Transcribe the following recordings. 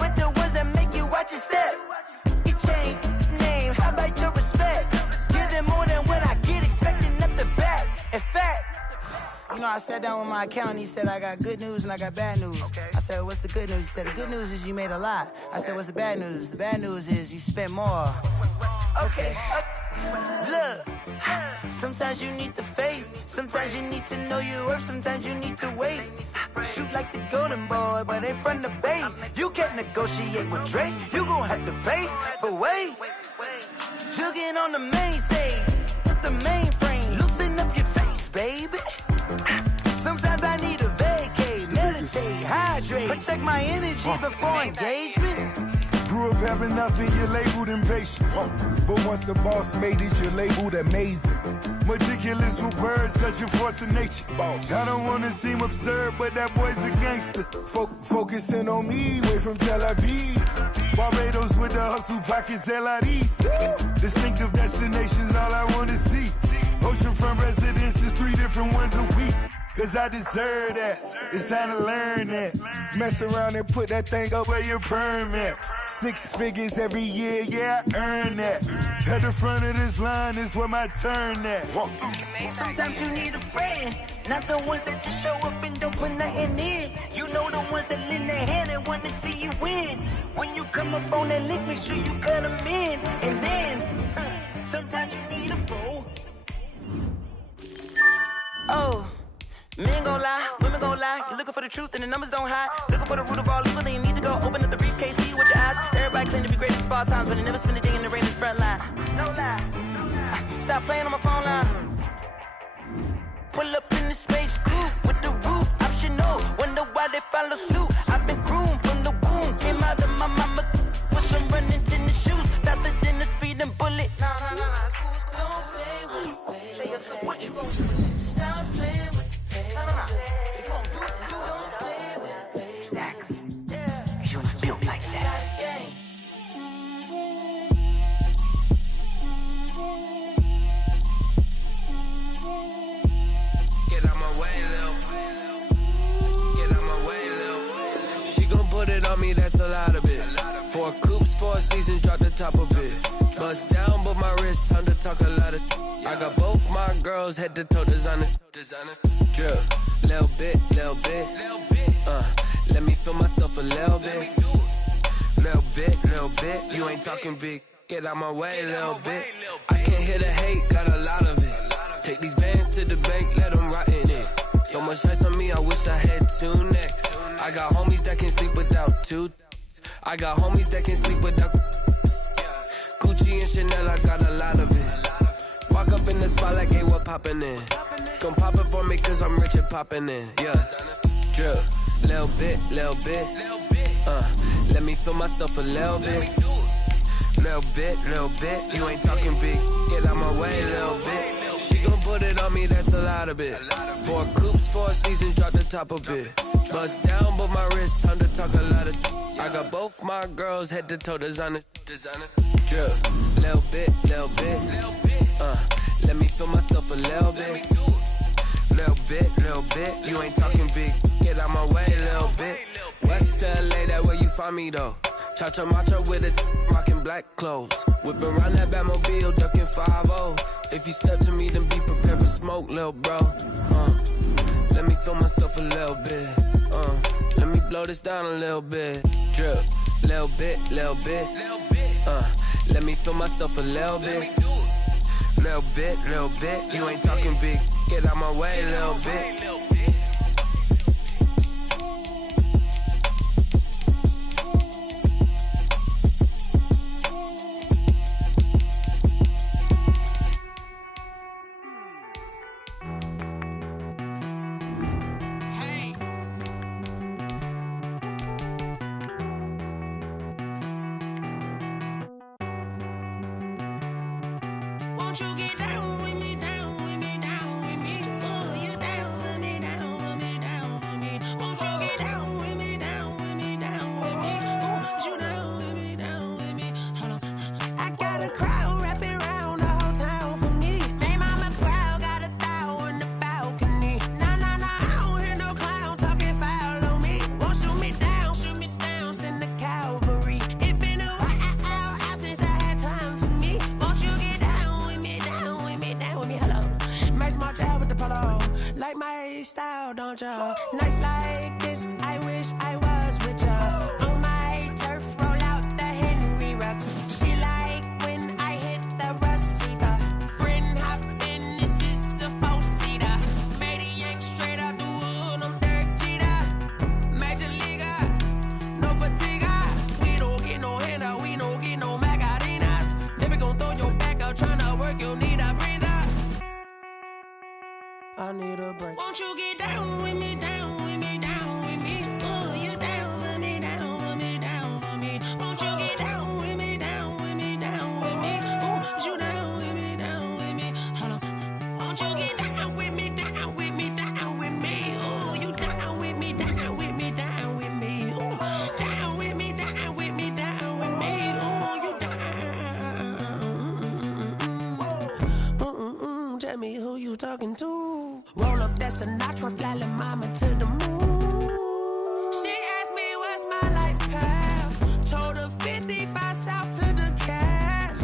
with the ones that make you watch your step. You change name, how about your respect? Give them more than what I get, expecting up the back. In fact, you know, I sat down with my accountant. He said, I got good news and I got bad news. Okay. I said, what's the good news? He said, the good news is you made a lot. I said, what's the bad news? The bad news is you spent more. Okay. Look, sometimes you need the faith. Sometimes you need to know your worth. Sometimes you need to wait. Shoot like the golden boy, but ain't from the bay. You can't negotiate with Drake. You gon' have to pay. But wait, jugging on the main stage with the mainframe. Loosen up your face, baby. Sometimes I need a vacate, meditate, hydrate, protect my energy before engagement. Grew up having nothing, you're labeled impatient. But once the boss made it, you're labeled amazing. Meticulous with words, such a force of nature. I don't wanna seem absurd, but that boy's a gangster. Focusing on me, way from Tel Aviv. Barbados with the hustle pockets, LIDs. Distinctive destinations, all I wanna see. Oceanfront residences, 3 different ones a week. Cause I deserve that, it's time to learn that. Mess around and put that thing up where your permit. 6 figures every year, yeah, I earn that. At the front of this line is where my turn at. Sometimes you need a friend, not the ones that just show up and don't put nothing in. You know the ones that lend their hand and wanna see you win. When you come up on that link, make sure you cut them in. And then, sometimes you need a fool. Oh. Men gon' lie, women gon' lie. You're looking for the truth and the numbers don't hide. Looking for the root of all evil, then you need to go open up the briefcase, see with your eyes. Everybody claim to be great at all times, but they never spend a day in the rain in the front line. No lie. Stop playing on my phone line. Pull up in the space coupe with the roof optional. Wonder why they follow suit. I've been groomed from the womb. Came out of my mama with some running tennis shoes. Faster than the speeding bullet. Nah, it's cool, it's cool. Don't play with me. Say so what you gon' do? Stop playing with me. If you gon' do it, don't play with me. Exactly. Yeah. You built like that. Get out my way, Lil. Get out my way, Lil. She gon' put it on me, that's a lot of it. 4 coops, 4 seasons, drop the top of it. Bust down, but my wrist, time to talk a lot of. I got both my girls, head to toe designer. Drip, little bit. Let me feel myself a little bit. Little bit. You ain't talking big. Get out my way, little bit. I can't hear the hate, got a lot of it. Take these bands to the bank, let them rot in it. So much ice on me, I wish I had 2 necks. I got homies that can sleep without 2. I got homies that can sleep without Gucci and Chanel, I got a lot of it. Walk up in the spot like, hey, what poppin' in? Gon' pop it for me cause I'm rich and poppin' in, yeah. Drip, little bit. Let me feel myself a little bit. Little bit. You ain't talking big. Get out my way, little bit. She gon' put it on me, that's a lot of it. 4 coops, 4 seasons, drop the top of it. Bust down, but my wrist, time to talk a lot of. I got both my girls, head to toe designer. Drip, little bit. Let me feel myself a little bit. Little bit. You ain't talking big. Get out my way, little bit. West LA, that where you find me though. Cha-cha matcha with it, rockin' black clothes. Whippin' around that Batmobile, duckin' 5-0. If you step to me, then be prepared for smoke, lil' bro. Let me feel myself a little bit. Let me blow this down a little bit. Drip, little bit. Let me feel myself a little bit. Little bit. You ain't talking big. Get out my way, little bit. Won't you get down with me, down with me, down with me? Oh, you down with me, down with me, down with me. Won't you get down with me, down with me, down with me? Oh, you down with me, down with me? Hold on. I got a crowd wrapping around the whole town for me. They mama proud, got a thou in the balcony. Nah, I don't hear no clown talking foul on me. Won't shoot me down, send the cow Nights like this, I wish I was with ya. On my turf, roll out the Henry rocks. She like when I hit the receiver. Friend hop in, this is a four-seater. Made a yank straight out the wood, I'm Derek Jeter. Major leaguer, no fatigue. We don't get no handout, we don't get no Macarinas. Never gon' throw your back out, tryna work, you need a breather. I need a break. Won't you get down with me, down with me, down with me? Oh, you down with me, down with me, down with me. Won't you get down with me, down with me, down with me? Oh, you down with me, down with me. Hold on. Won't you get down with me, down with me, down with me? Oh, you down with me, down with me, down with me. Oh, down with me, down with me, down with me. Oh, you down. Tell me who you talking to. Roll up that Sinatra, fly la mama to the moon. She asked me what's my life path. Told her 55 south to the cab.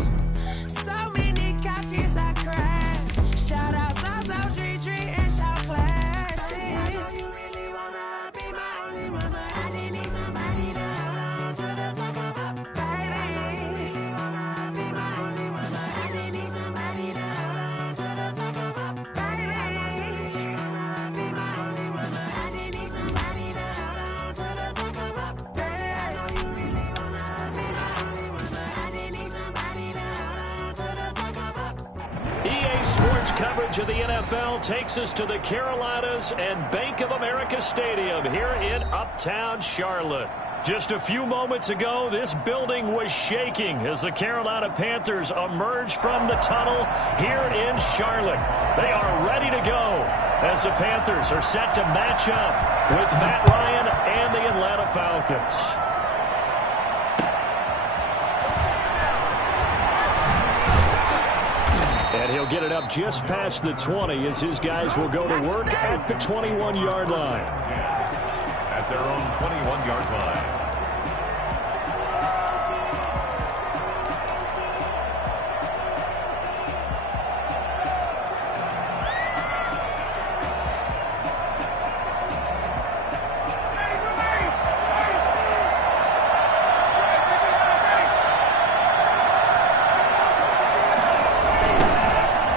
So many couches I cried. Shout out South Street and shout classic. I know you really wanna be my only one, but I didn't need somebody to hold on to the second up. Baby, I know you really wanna be my only one, but I didn't need somebody to hold on to the second up. Baby, I know you really wanna be my only one, but I didn't need somebody to hold on to the second up. Baby, I know you really wanna be my only one, but I didn't need somebody to hold on to the second up. EA Sports coverage of the NFL takes us to the Carolinas and Bank of America Stadium here in Uptown Charlotte. Just a few moments ago, this building was shaking as the Carolina Panthers emerged from the tunnel here in Charlotte. They are ready to go as the Panthers are set to match up with Matt Ryan and the Atlanta Falcons. And he'll get it up just past the 20 as his guys will go to work at the 21-yard line. At their own 21-yard line.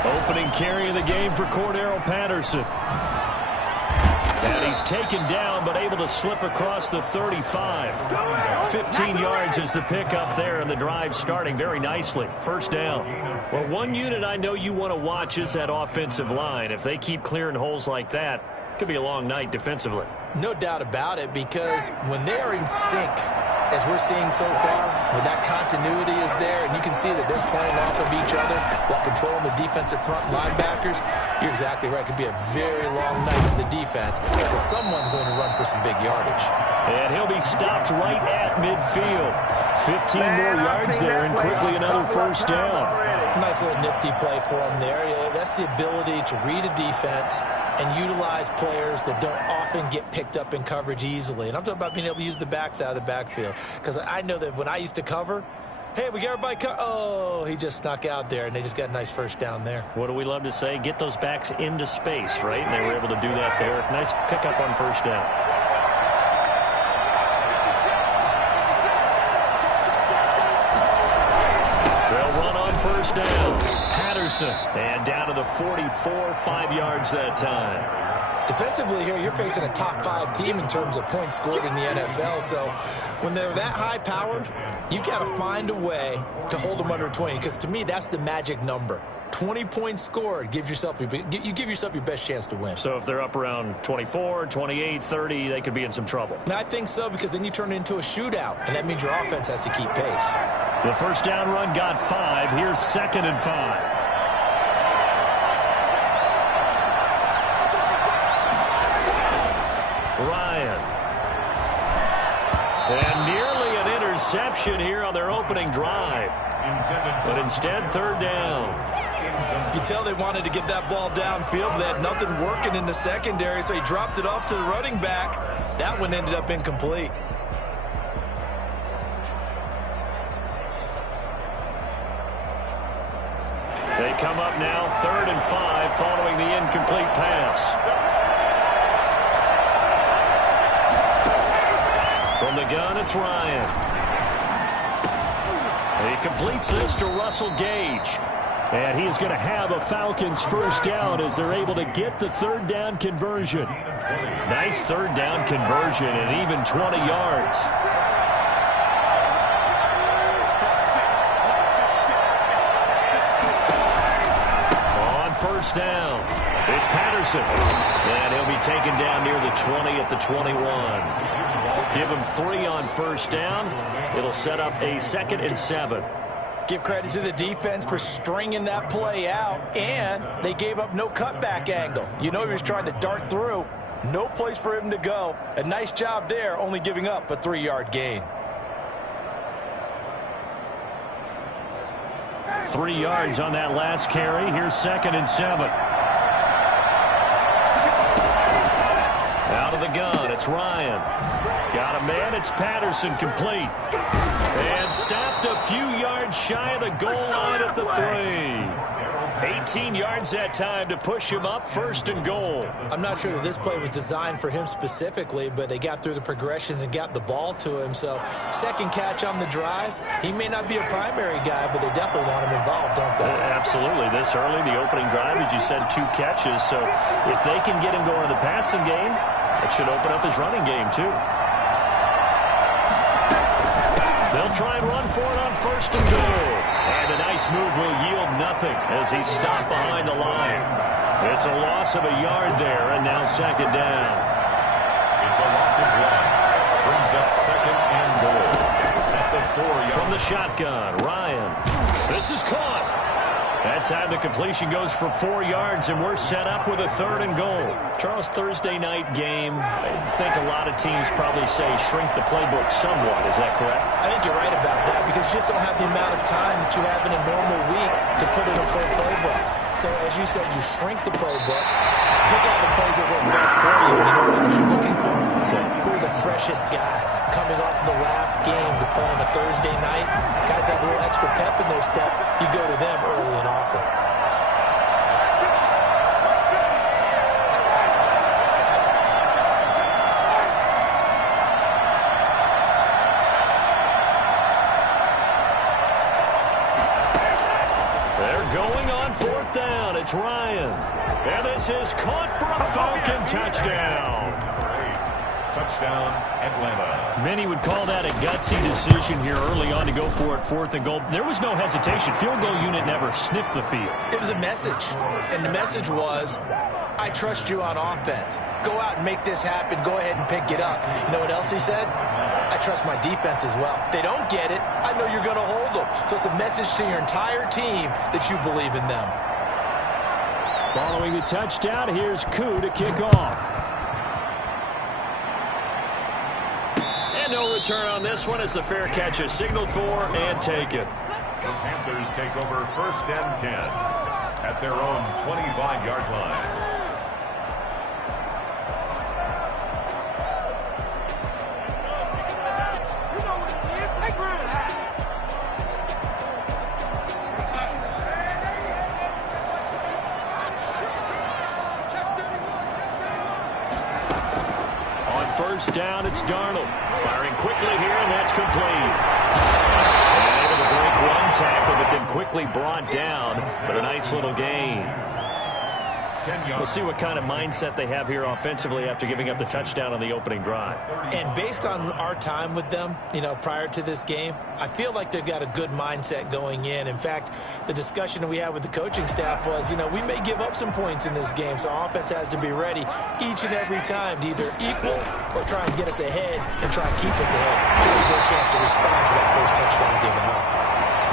Opening carry of the game for Cordero Patterson. And he's taken down, but able to slip across the 35. 15 yards is the pickup there, and the drive starting very nicely. First down. Well, one unit I know you want to watch is that offensive line. If they keep clearing holes like that, it could be a long night defensively. No doubt about it, because when they're in sync, as we're seeing so far, when that continuity is there, and you can see that they're playing off of each other while controlling the defensive front linebackers, you're exactly right. It could be a very long night for the defense because someone's going to run for some big yardage. And he'll be stopped right at midfield. 15 more yards there and quickly another first down. Nice little nifty play for him there. That's the ability to read a defense and utilize players that don't often get picked up in coverage easily. And I'm talking about being able to use the backs out of the backfield. Because I know that when I used to cover, hey, we got everybody oh, he just snuck out there, and they just got a nice first down there. What do we love to say? Get those backs into space, right? And they were able to do that there. Nice pickup on first down. They'll run on first down. Patterson, and down to the 44, 5 yards that time. Defensively here, you're facing a top-5 team in terms of points scored in the NFL. So when they're that high-powered, you've got to find a way to hold them under 20. Because to me, that's the magic number. 20 points scored, you give yourself your best chance to win. So if they're up around 24, 28, 30, they could be in some trouble. And I think so, because then you turn it into a shootout, and that means your offense has to keep pace. The first down run got 5. Here's 2nd and 5. Ryan. And nearly an interception here on their opening drive. But instead, 3rd down. You can tell they wanted to get that ball downfield, but they had nothing working in the secondary, so he dropped it off to the running back. That one ended up incomplete. They come up now, 3rd and 5, following the incomplete pass. the gun, it's Ryan. He completes this to Russell Gage. And he's going to have a Falcons first down as they're able to get the third down conversion. Nice third down conversion and even 20 yards. On first down, it's Patterson. And he'll be taken down near the 20 at the 21. Give him 3 on first down. It'll set up a 2nd and 7. Give credit to the defense for stringing that play out, and they gave up no cutback angle. You know he was trying to dart through. No place for him to go. A nice job there, only giving up a 3-yard gain. 3 yards on that last carry. Here's 2nd and 7. Out of the gun, it's Ryan. Got a man, it's Patterson, complete. And stopped a few yards shy of the goal line at the 3. 18 yards that time to push him up, 1st and goal. I'm not sure that this play was designed for him specifically, but they got through the progressions and got the ball to him. So, 2nd catch on the drive. He may not be a primary guy, but they definitely want him involved, don't they? Absolutely. This early, the opening drive, as you said, 2 catches. So, if they can get him going in the passing game, it should open up his running game, too. They'll try and run for it on 1st and goal. And a nice move will yield nothing as he's stopped behind the line. It's a loss of a yard there, and now 2nd down. It's a loss of 1. Brings up 2nd and goal. At the 4-yard. From the shotgun, Ryan. This is caught. That time the completion goes for 4 yards, and we're set up with a 3rd and goal. Charles, Thursday night game, I think a lot of teams probably say shrink the playbook somewhat. Is that correct? I think you're right about that because you just don't have the amount of time that you have in a normal week to put in a full playbook. So, as you said, you shrink the playbook, pick out the plays that work best for you, and you know what else you're looking for. So, who are the freshest guys coming off the last game to play on a Thursday night? Guys have a little extra pep in their step. You go to them early and often. They're going on 4th down. It's Ryan. And this is caught for a Falcon touchdown. Touchdown, Atlanta. Many would call that a gutsy decision here early on to go for it, 4th and goal. There was no hesitation. Field goal unit never sniffed the field. It was a message, and the message was, I trust you on offense. Go out and make this happen. Go ahead and pick it up. You know what else he said? I trust my defense as well. If they don't get it, I know you're going to hold them. So it's a message to your entire team that you believe in them. Following the touchdown, here's Koo to kick off. And no return on this one as the fair catch is signaled for and taken. The Panthers take over 1st and 10 at their own 25-yard line. First down, it's Darnold. Firing quickly here, and that's complete. And able to break one tackle, but then quickly brought down. But a nice little gain. We'll see what kind of mindset they have here offensively after giving up the touchdown on the opening drive. And based on our time with them, you know, prior to this game, I feel like they've got a good mindset going in. In fact, the discussion that we had with the coaching staff was, you know, we may give up some points in this game, so our offense has to be ready each and every time to either equal or try and get us ahead and try and keep us ahead. This is their chance to respond to that first touchdown given up.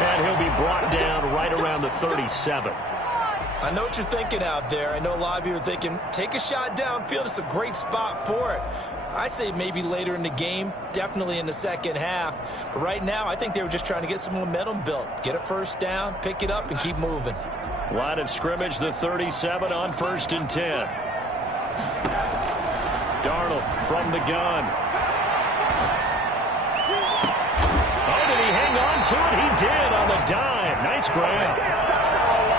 And he'll be brought down right around the 37. I know what you're thinking out there. I know a lot of you are thinking, take a shot downfield. It's a great spot for it. I'd say maybe later in the game, definitely in the second half. But right now, I think they were just trying to get some momentum built. Get a first down, pick it up, and keep moving. Line of scrimmage, the 37 on 1st and 10. Darnold from the gun. Oh, did he hang on to it? He did on the dime. Nice grab.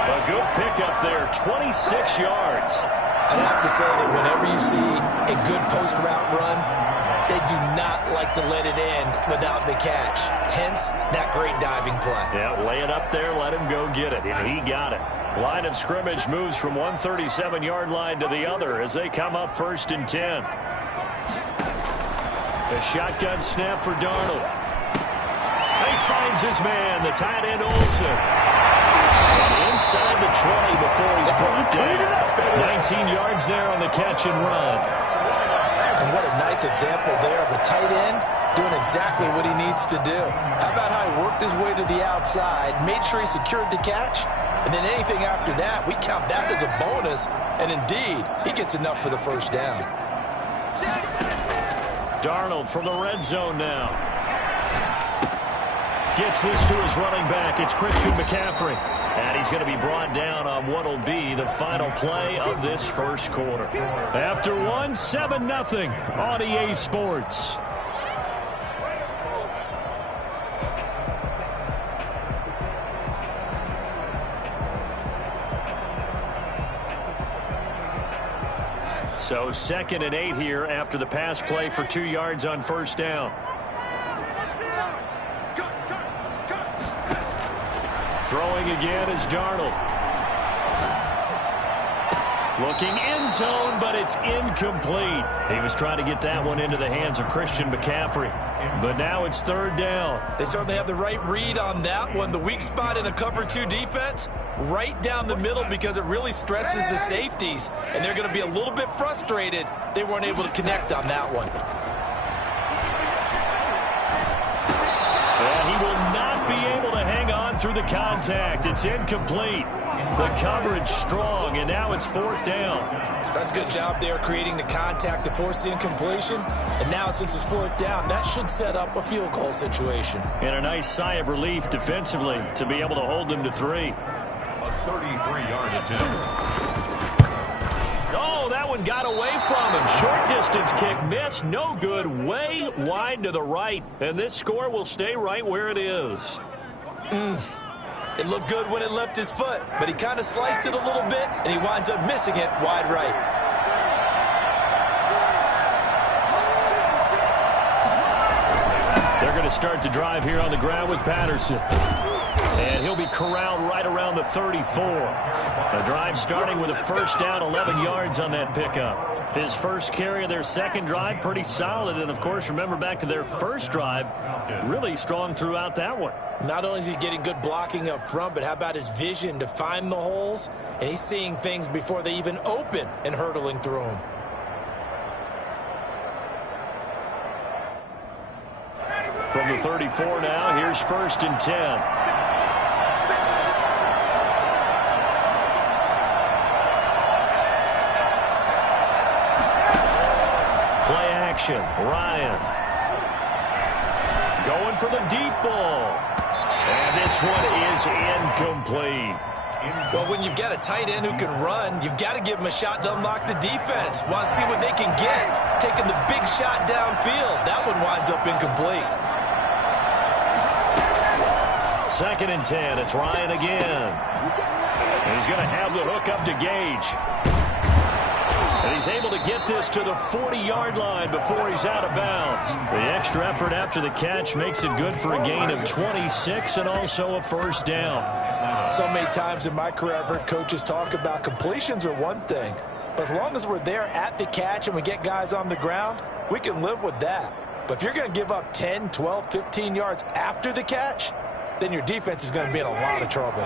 A good pickup there, 26 yards. I'd have to say that whenever you see a good post route run, they do not like to let it end without the catch. Hence, that great diving play. Yeah, lay it up there, let him go get it, and he got it. Line of scrimmage moves from 137-yard line to the other as they come up 1st and 10. A shotgun snap for Darnold. He finds his man, the tight end Olsen. Inside the 20 before he's brought down. 19 yards there on the catch and run. And what a nice example there of a tight end doing exactly what he needs to do. How about how he worked his way to the outside, made sure he secured the catch, and then anything after that, we count that as a bonus, and indeed, he gets enough for the first down. Darnold from the red zone now. Gets this to his running back. It's Christian McCaffrey. And he's going to be brought down on what will be the final play of this first quarter. After 7-0 on EA Sports. So 2nd and 8 here after the pass play for 2 yards on first down. Throwing again is Darnold. Looking end zone, but it's incomplete. He was trying to get that one into the hands of Christian McCaffrey. But now it's 3rd down. They certainly have the right read on that one. The weak spot in a cover 2 defense, right down the middle because it really stresses the safeties. And they're going to be a little bit frustrated they weren't able to connect on that one. And he will not be able to hang on through the contact. It's incomplete. The coverage strong, and now it's 4th down. That's a good job there creating the contact to force the incompletion. And now since it's 4th down, that should set up a field goal situation. And a nice sigh of relief defensively to be able to hold them to 3. A 33-yard attempt. Oh, that one got away from him. Short distance kick missed. No good. Way wide to the right. And this score will stay right where it is. It looked good when it left his foot, but he kind of sliced it a little bit, and he winds up missing it wide right. They're going to start the drive here on the ground with Patterson. And he'll be corralled right around the 34. The drive starting with a first down, 11 yards on that pickup. His first carry of their second drive, pretty solid. And, of course, remember back to their first drive, really strong throughout that one. Not only is he getting good blocking up front, but how about his vision to find the holes? And he's seeing things before they even open and hurdling through them. From the 34 now, here's 1st and 10. Ryan going for the deep ball. And this one is incomplete. Well, when you've got a tight end who can run, you've got to give him a shot to unlock the defense. Want to see what they can get. Taking the big shot downfield. That one winds up incomplete. 2nd and 10. It's Ryan again. And he's going to have the hook up to Gage. And he's able to get this to the 40-yard line before he's out of bounds. The extra effort after the catch makes it good for a gain of 26 and also a first down. So many times in my career I've heard coaches talk about completions are one thing. But as long as we're there at the catch and we get guys on the ground, we can live with that. But if you're going to give up 10, 12, 15 yards after the catch, then your defense is going to be in a lot of trouble.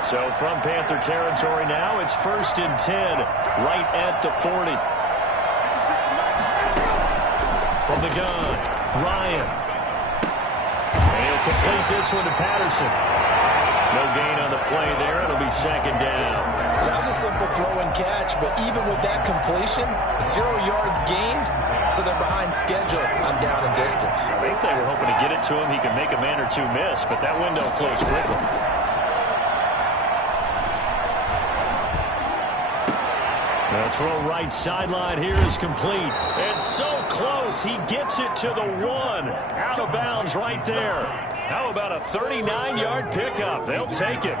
So from Panther territory now, it's 1st and 10, right at the 40. From the gun, Ryan. And he'll complete this one to Patterson. No gain on the play there. It'll be 2nd down. That was a simple throw and catch, but even with that completion, 0 yards gained, so they're behind schedule on down and distance. I think they were hoping to get it to him. He could make a man or two miss, but that window closed quickly. The throw right sideline here is complete. It's so close. He gets it to the 1. Out of bounds right there. How about a 39-yard pickup? They'll take it.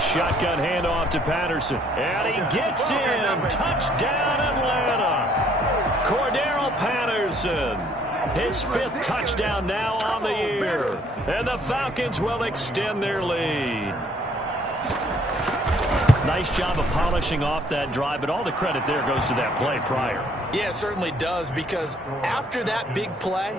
shotgun handoff to Patterson. And he gets in. Touchdown, Atlanta. Cordero Patterson. His 5th touchdown now on the year. And the Falcons will extend their lead. Nice job of polishing off that drive, but all the credit there goes to that play prior. Yeah, it certainly does, because after that big play,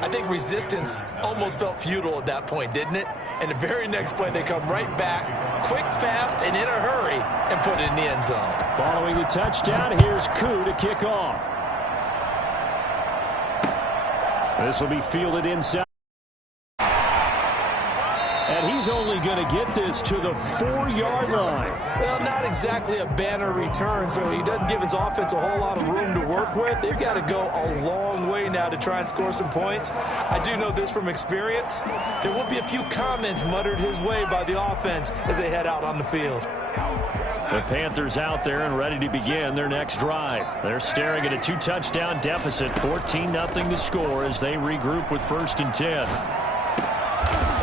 I think resistance almost felt futile at that point, didn't it? And the very next play, they come right back, quick, fast, and in a hurry, and put it in the end zone. Following the touchdown, here's Koo to kick off. This will be fielded inside. And he's only going to get this to the 4-yard line. Well, not exactly a banner return, so he doesn't give his offense a whole lot of room to work with. They've got to go a long way now to try and score some points. I do know this from experience. There will be a few comments muttered his way by the offense as they head out on the field. The Panthers out there and ready to begin their next drive. They're staring at a 2-touchdown deficit, 14-0 to score as they regroup with 1st and 10.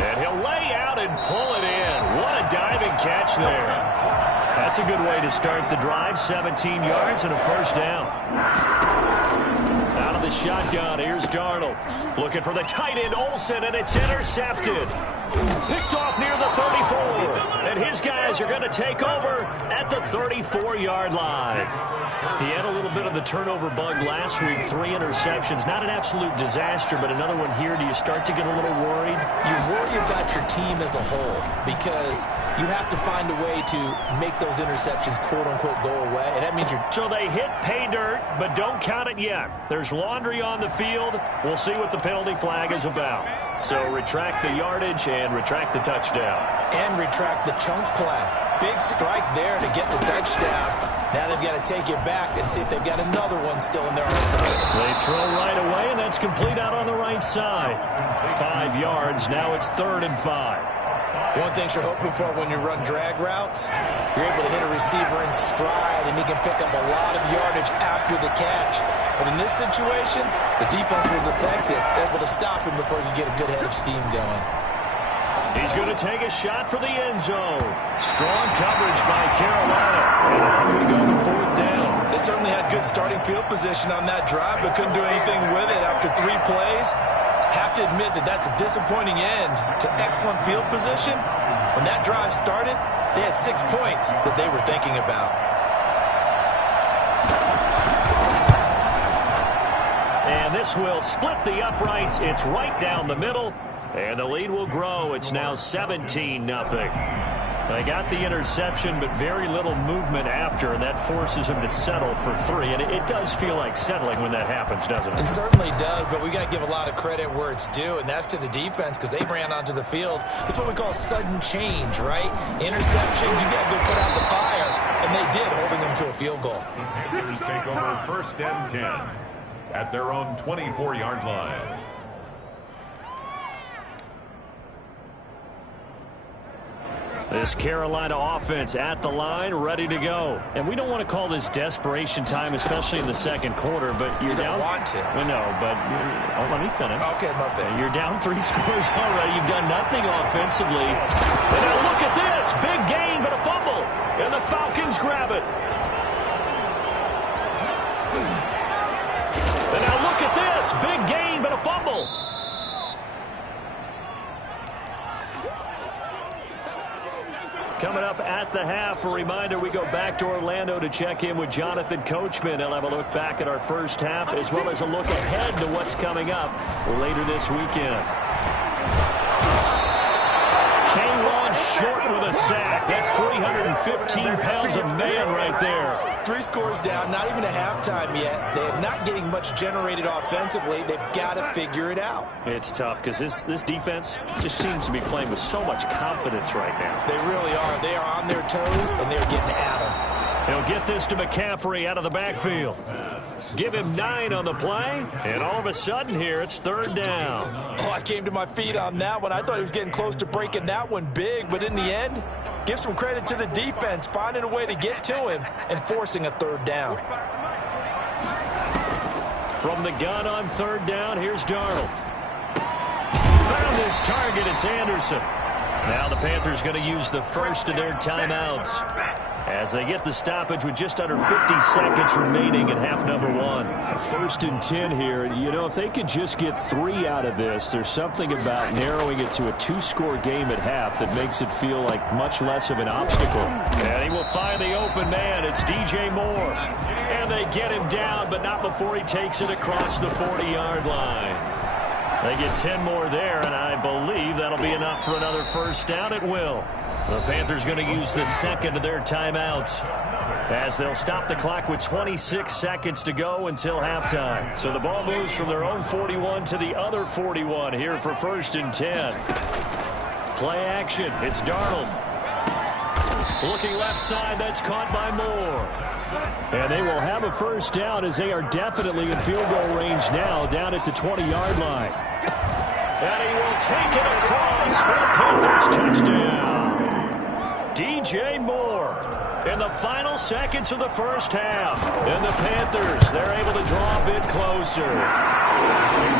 And he'll lay out and pull it in. What a diving catch there. That's a good way to start the drive. 17 yards and a 1st down. Out of the shotgun, here's Darnold. Looking for the tight end, Olsen, and it's intercepted. Picked off near the 34. And his guys are going to take over at the 34-yard line. He had a little bit of the turnover bug last week. 3 interceptions. Not an absolute disaster, but another one here. Do you start to get a little worried? You worry about your team as a whole because you have to find a way to make those interceptions, quote-unquote, go away. And that means you're... So they hit pay dirt, but don't count it yet. There's laundry on the field. We'll see what the penalty flag is about. So retract the yardage and retract the touchdown. And retract the chunk play. Big strike there to get the touchdown. Now they've got to take it back and see if they've got another one still in their arsenal. They throw right away, and that's complete out on the right side. 5 yards. Now it's 3rd and 5. One thing you're hoping for when you run drag routes, you're able to hit a receiver in stride, and he can pick up a lot of yardage after the catch. But in this situation, the defense was effective, able to stop him before he could get a good head of steam going. He's going to take a shot for the end zone. Strong coverage by Carolina. And now we go to 4th down. They certainly had good starting field position on that drive, but couldn't do anything with it after 3 plays. Have to admit that that's a disappointing end to excellent field position. When that drive started, they had 6 points that they were thinking about. And this will split the uprights. It's right down the middle. And the lead will grow. It's now 17-0. They got the interception, but very little movement after, and that forces them to settle for 3. And it does feel like settling when that happens, doesn't it? It certainly does, but we got to give a lot of credit where it's due, and that's to the defense because they ran onto the field. It's what we call sudden change, right? Interception, you got to go put out the fire, and they did, holding them to a field goal. The Panthers take over 1st and 10 at their own 24-yard line. This Carolina offense at the line, ready to go. And we don't want to call this desperation time, especially in the 2nd quarter, but you're down. Want to. Well, no, but let me finish. Okay, my bad. You're down 3 scores already. You've done nothing offensively. And now look at this. Big gain, but a fumble. And the Falcons grab it. And now look at this. Big gain, but a fumble. Coming up at the half, a reminder, we go back to Orlando to check in with Jonathan Coachman. He'll have a look back at our first half as well as a look ahead to what's coming up later this weekend. K-1 short with a sack. That's 315 pounds of man right there. 3 scores down, not even a halftime yet. They're not getting much generated offensively. They've got to figure it out. It's tough because this defense just seems to be playing with so much confidence right now. They really are. They are on their toes, and they're getting at them. He'll get this to McCaffrey out of the backfield. Give him 9 on the play, and all of a sudden here it's 3rd down. Oh, I came to my feet on that one. I thought he was getting close to breaking that one big, but in the end, give some credit to the defense, finding a way to get to him and forcing a 3rd down. From the gun on 3rd down, here's Darnold. Found his target, it's Anderson. Now the Panthers going to use the first of their timeouts as they get the stoppage with just under 50 seconds remaining in half number 1. 1st and 10 here. You know, if they could just get 3 out of this, there's something about narrowing it to a 2-score game at half that makes it feel like much less of an obstacle. And he will find the open man. It's DJ Moore. And they get him down, but not before he takes it across the 40-yard line. They get 10 more there, and I believe that'll be enough for another first down. It will. The Panthers going to use the second of their timeouts as they'll stop the clock with 26 seconds to go until halftime. So the ball moves from their own 41 to the other 41 here for 1st and 10. Play action. It's Darnold. Looking left side. That's caught by Moore. And they will have a first down as they are definitely in field goal range now down at the 20-yard line. And he will take it across for the Panthers touchdown. DJ Moore in the final seconds of the first half. And the Panthers, they're able to draw a bit closer.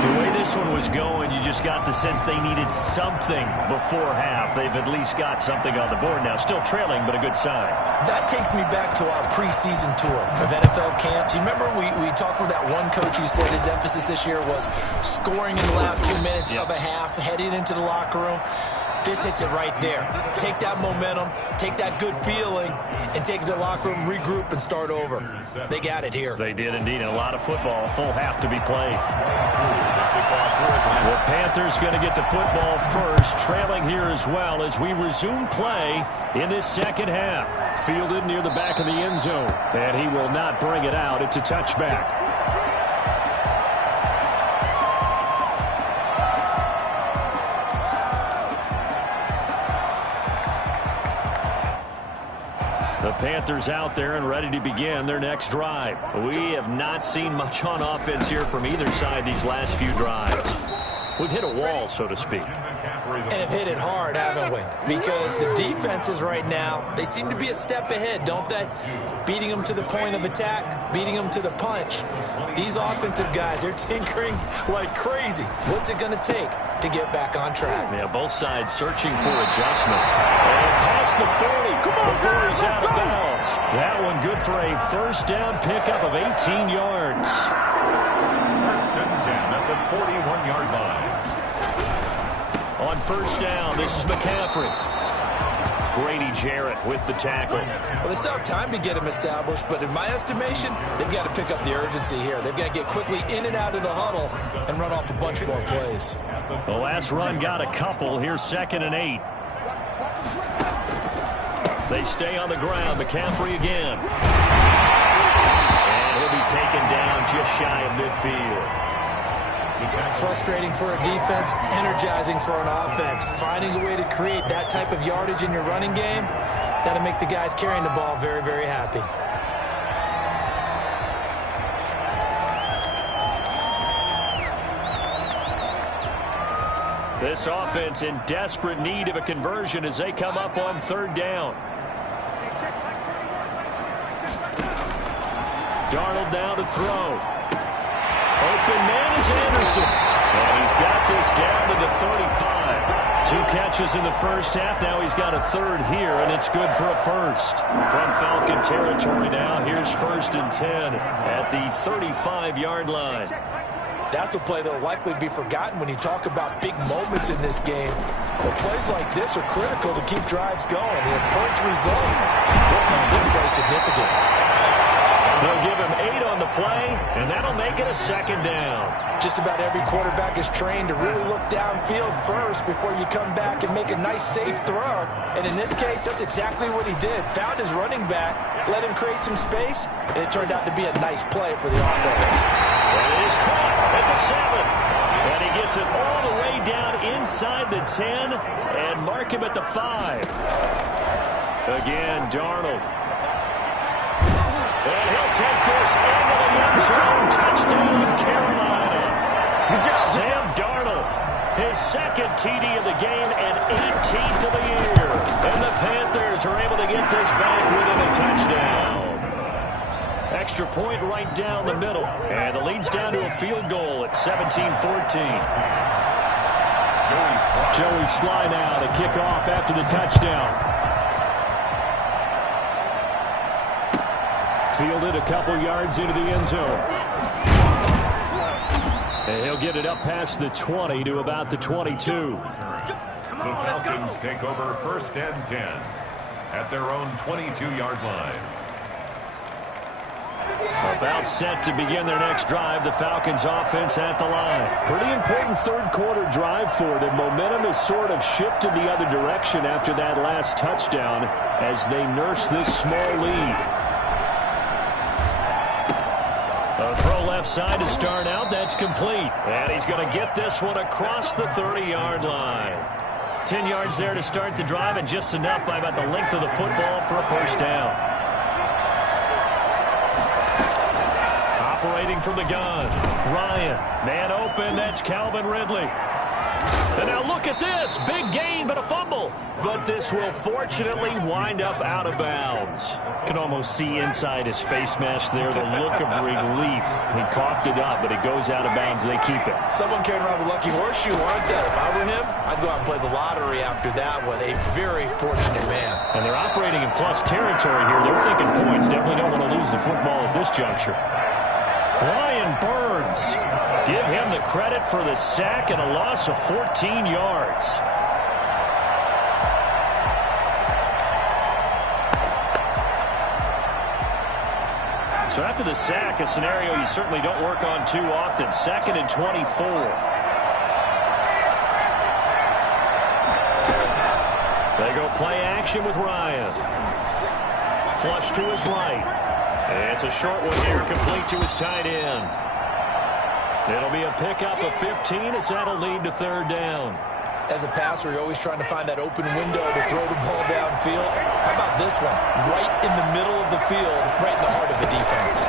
The way this one was going, you just got the sense they needed something before half. They've at least got something on the board now. Still trailing, but a good sign. That takes me back to our preseason tour of NFL camps. You remember we talked with that one coach who said his emphasis this year was scoring in the last 2 minutes of a half, heading into the locker room. This hits it right there. Take that momentum, take that good feeling, and take it to the locker room, regroup, and start over. They got it here. They did indeed, and a lot of football, full half to be played. The Panthers going to get the football first, trailing here as well as we resume play in this second half. Fielded near the back of the end zone, and he will not bring it out. It's a touchback. The Panthers out there and ready to begin their next drive. We have not seen much on offense here from either side these last few drives. We've hit a wall, so to speak. And have hit it hard, haven't we? Because the defenses right now, they seem to be a step ahead, don't they? Beating them to the point of attack, beating them to the punch. These offensive guys, they're tinkering like crazy. What's it going to take to get back on track? Yeah, both sides searching for adjustments. And past the 40 before he's out of bounds. That one good for a first down pickup of 18 yards. 1st and 10 at the 41-yard line. On first down, this is McCaffrey. Grady Jarrett with the tackle. Well, they still have time to get him established, but in my estimation, they've got to pick up the urgency here. They've got to get quickly in and out of the huddle and run off a bunch more plays. The last run got a couple. Here's 2nd and 8. They stay on the ground. McCaffrey again. And he'll be taken down just shy of midfield. Frustrating for a defense, energizing for an offense. Finding a way to create that type of yardage in your running game, that'll make the guys carrying the ball very, very happy. This offense in desperate need of a conversion as they come up on 3rd down. Darnold down to throw. Open man is Anderson. And he's got this down to the 35. 2 catches in the first half. Now he's got a 3rd here, and it's good for a first. From Falcon territory now, here's 1st and 10 at the 35-yard line. That's a play that will likely be forgotten when you talk about big moments in this game. But plays like this are critical to keep drives going. The points result will make this play significant. They'll give him 8 on the play, and that'll make it a 2nd down. Just about every quarterback is trained to really look downfield first before you come back and make a nice, safe throw. And in this case, that's exactly what he did. Found his running back, let him create some space, and it turned out to be a nice play for the offense. And it is caught at the 7. And he gets it all the way down inside the 10 and mark him at the 5. Again, Darnold. And he'll take this into the end zone. Touchdown, Carolina. Sam Darnold, his 2nd TD of the game and 18th of the year. And the Panthers are able to get this back within a touchdown. Extra point right down the middle. And the lead's down to a field goal at 17-14. Joey Sly now to kick off after the touchdown. Fielded a couple yards into the end zone. And he'll get it up past the 20 to about the 22. The Falcons take over 1st and 10 at their own 22-yard line. About set to begin their next drive. The Falcons offense at the line. Pretty important third quarter drive for them. Momentum has sort of shifted the other direction after that last touchdown as they nurse this small lead. A throw left side to start out. That's complete. And he's going to get this one across the 30-yard line. 10 yards there to start the drive, and just enough by about the length of the football for a first down. Operating from the gun, Ryan. Man open, that's Calvin Ridley. And now look at this. Big gain, but a fumble. But this will fortunately wind up out of bounds. Can almost see inside his face mask there the look of relief. He coughed it up, but it goes out of bounds. They keep it. Someone carrying around a lucky horseshoe, aren't they? If I were him, I'd go out and play the lottery after that one. A very fortunate man. And they're operating in plus territory here. They're thinking points. Definitely don't want to lose the football at this juncture. Brian Burns. Give him the credit for the sack and a loss of 14 yards. So after the sack, a scenario you certainly don't work on too often. 2nd and 24. They go play action with Ryan. Flush to his right. It's a short one here, complete to his tight end. It'll be a pickup of 15 as that'll lead to 3rd down. As a passer, you're always trying to find that open window to throw the ball downfield. How about this one? Right in the middle of the field, right in the heart of the defense.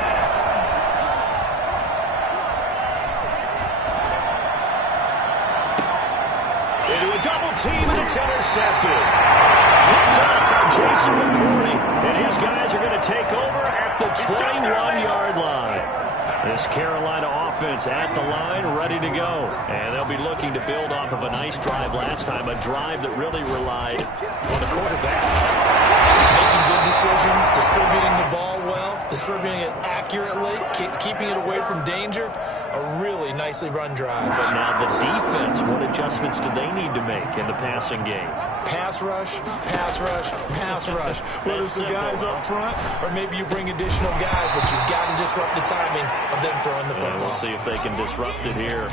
Into a double team, and it's intercepted. Picked up by Jason McCourty, and his guys are going to take over at the 21-yard line. This Carolina offense at the line, ready to go. And they'll be looking to build off of a nice drive last time, a drive that really relied on the quarterback. Making good decisions, distributing the ball well, distributing it accurately, keeping it away from danger. A really nicely run drive. But now the defense, what adjustments do they need to make in the passing game? Pass rush, pass rush, pass rush. Whether it's the guys up front or maybe you bring additional guys, but you've got to disrupt the timing of them throwing the football. We'll see if they can disrupt it here.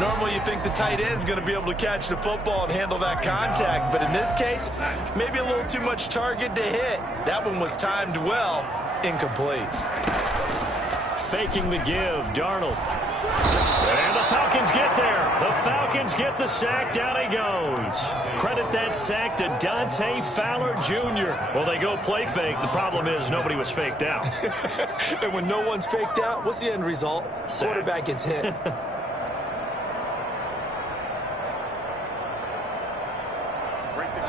Normally you think the tight end's going to be able to catch the football and handle that contact, but in this case, maybe a little too much target to hit. That one was timed well, incomplete. Faking the give, Darnold. And the Falcons get there. The Falcons get the sack. Down he goes. Credit that sack to Dante Fowler Jr. Well, they go play fake. The problem is nobody was faked out. And when no one's faked out, what's the end result? Sack. Quarterback gets hit.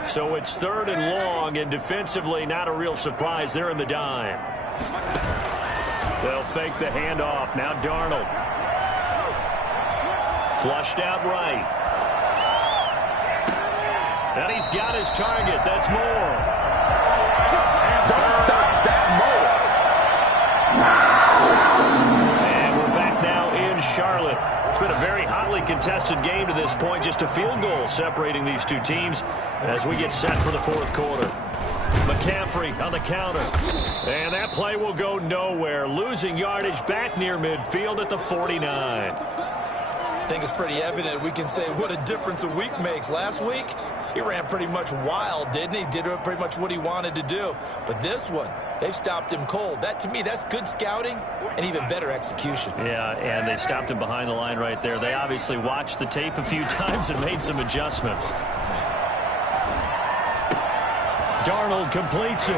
So it's 3rd and long, and defensively not a real surprise. They're in the dime. They'll fake the handoff. Now Darnold. Flushed out right. And he's got his target. That's Moore. Don't stop that Moore. And we're back now in Charlotte. It's been a very hotly contested game to this point. Just a field goal separating these two teams as we get set for the 4th quarter. McCaffrey on the counter. And that play will go nowhere. Losing yardage back near midfield at the 49. I think it's pretty evident. We can say what a difference a week makes. Last week, he ran pretty much wild, didn't he? Did pretty much what he wanted to do. But this one, they've stopped him cold. That, to me, that's good scouting and even better execution. Yeah, and they stopped him behind the line right there. They obviously watched the tape a few times and made some adjustments. Darnold completes it.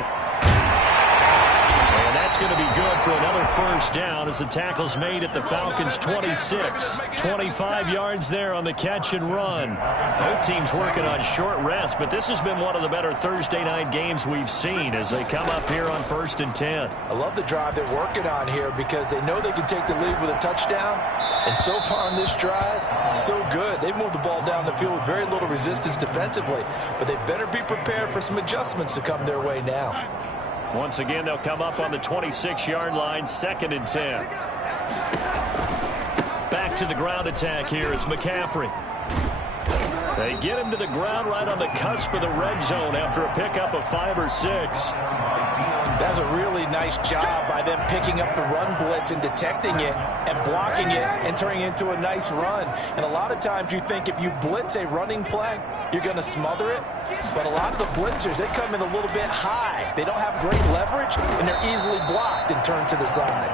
And that's going to be good for another first down as the tackle's made at the Falcons' 26. 25 yards there on the catch and run. Both teams working on short rest, but this has been one of the better Thursday night games we've seen as they come up here on 1st and 10. I love the drive they're working on here because they know they can take the lead with a touchdown. And so far on this drive, so good. They've moved the ball down the field with very little resistance defensively, but they better be prepared for some adjustments to come their way now. Once again, they'll come up on the 26-yard line, 2nd and 10. Back to the ground attack here. It's McCaffrey. They get him to the ground right on the cusp of the red zone after a pickup of 5 or 6. That's a really nice job by them picking up the run blitz and detecting it and blocking it and turning it into a nice run. And a lot of times you think if you blitz a running play, you're going to smother it. But a lot of the blitzers, they come in a little bit high. They don't have great leverage, and they're easily blocked and turned to the side.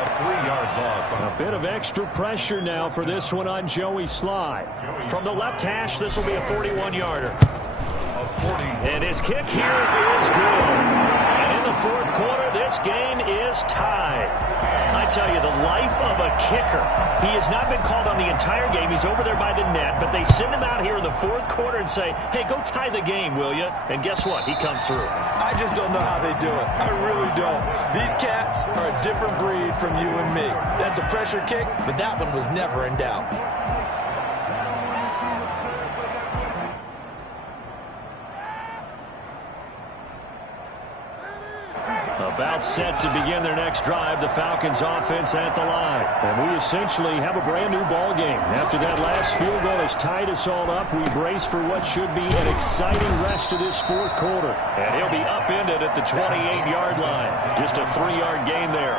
A 3-yard loss. A bit of extra pressure now for this one on Joey Sly. From the left hash, this will be a 41-yarder. And his kick here is good. And in the 4th quarter, this game is tied. I tell you, the life of a kicker. He has not been called on the entire game. He's over there by the net, but they send him out here in the 4th quarter and say, hey, go tie the game, will you? And guess what? He comes through. I just don't know how they do it. I really don't. These cats are a different breed from you and me. That's a pressure kick, but that one was never in doubt. About set to begin their next drive, the Falcons offense at the line. And we essentially have a brand new ball game. After that last field goal has tied us all up, we brace for what should be an exciting rest of this 4th quarter. And he'll be upended at the 28-yard line. Just a 3-yard gain there.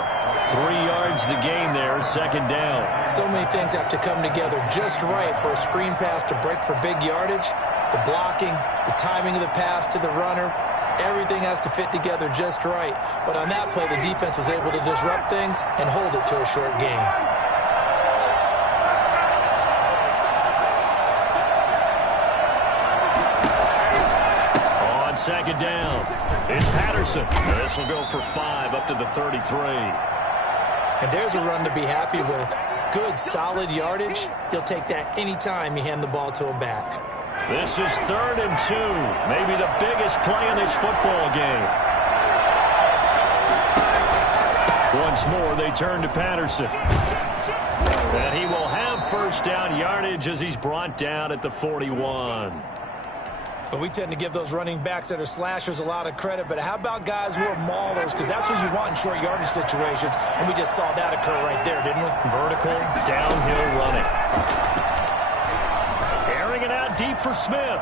3 yards the gain there, 2nd down. So many things have to come together just right for a screen pass to break for big yardage. The blocking, the timing of the pass to the runner, everything has to fit together just right. But on that play, the defense was able to disrupt things and hold it to a short game. On 2nd down, it's Patterson. This will go for 5 up to the 33. And there's a run to be happy with. Good, solid yardage. He'll take that anytime you hand the ball to a back. This is 3rd and 2. Maybe the biggest play in this football game. Once more, they turn to Patterson. And he will have first down yardage as he's brought down at the 41. But we tend to give those running backs that are slashers a lot of credit, but how about guys who are maulers? Because that's who you want in short yardage situations, and we just saw that occur right there, didn't we? Vertical, downhill running. Airing it out deep for Smith.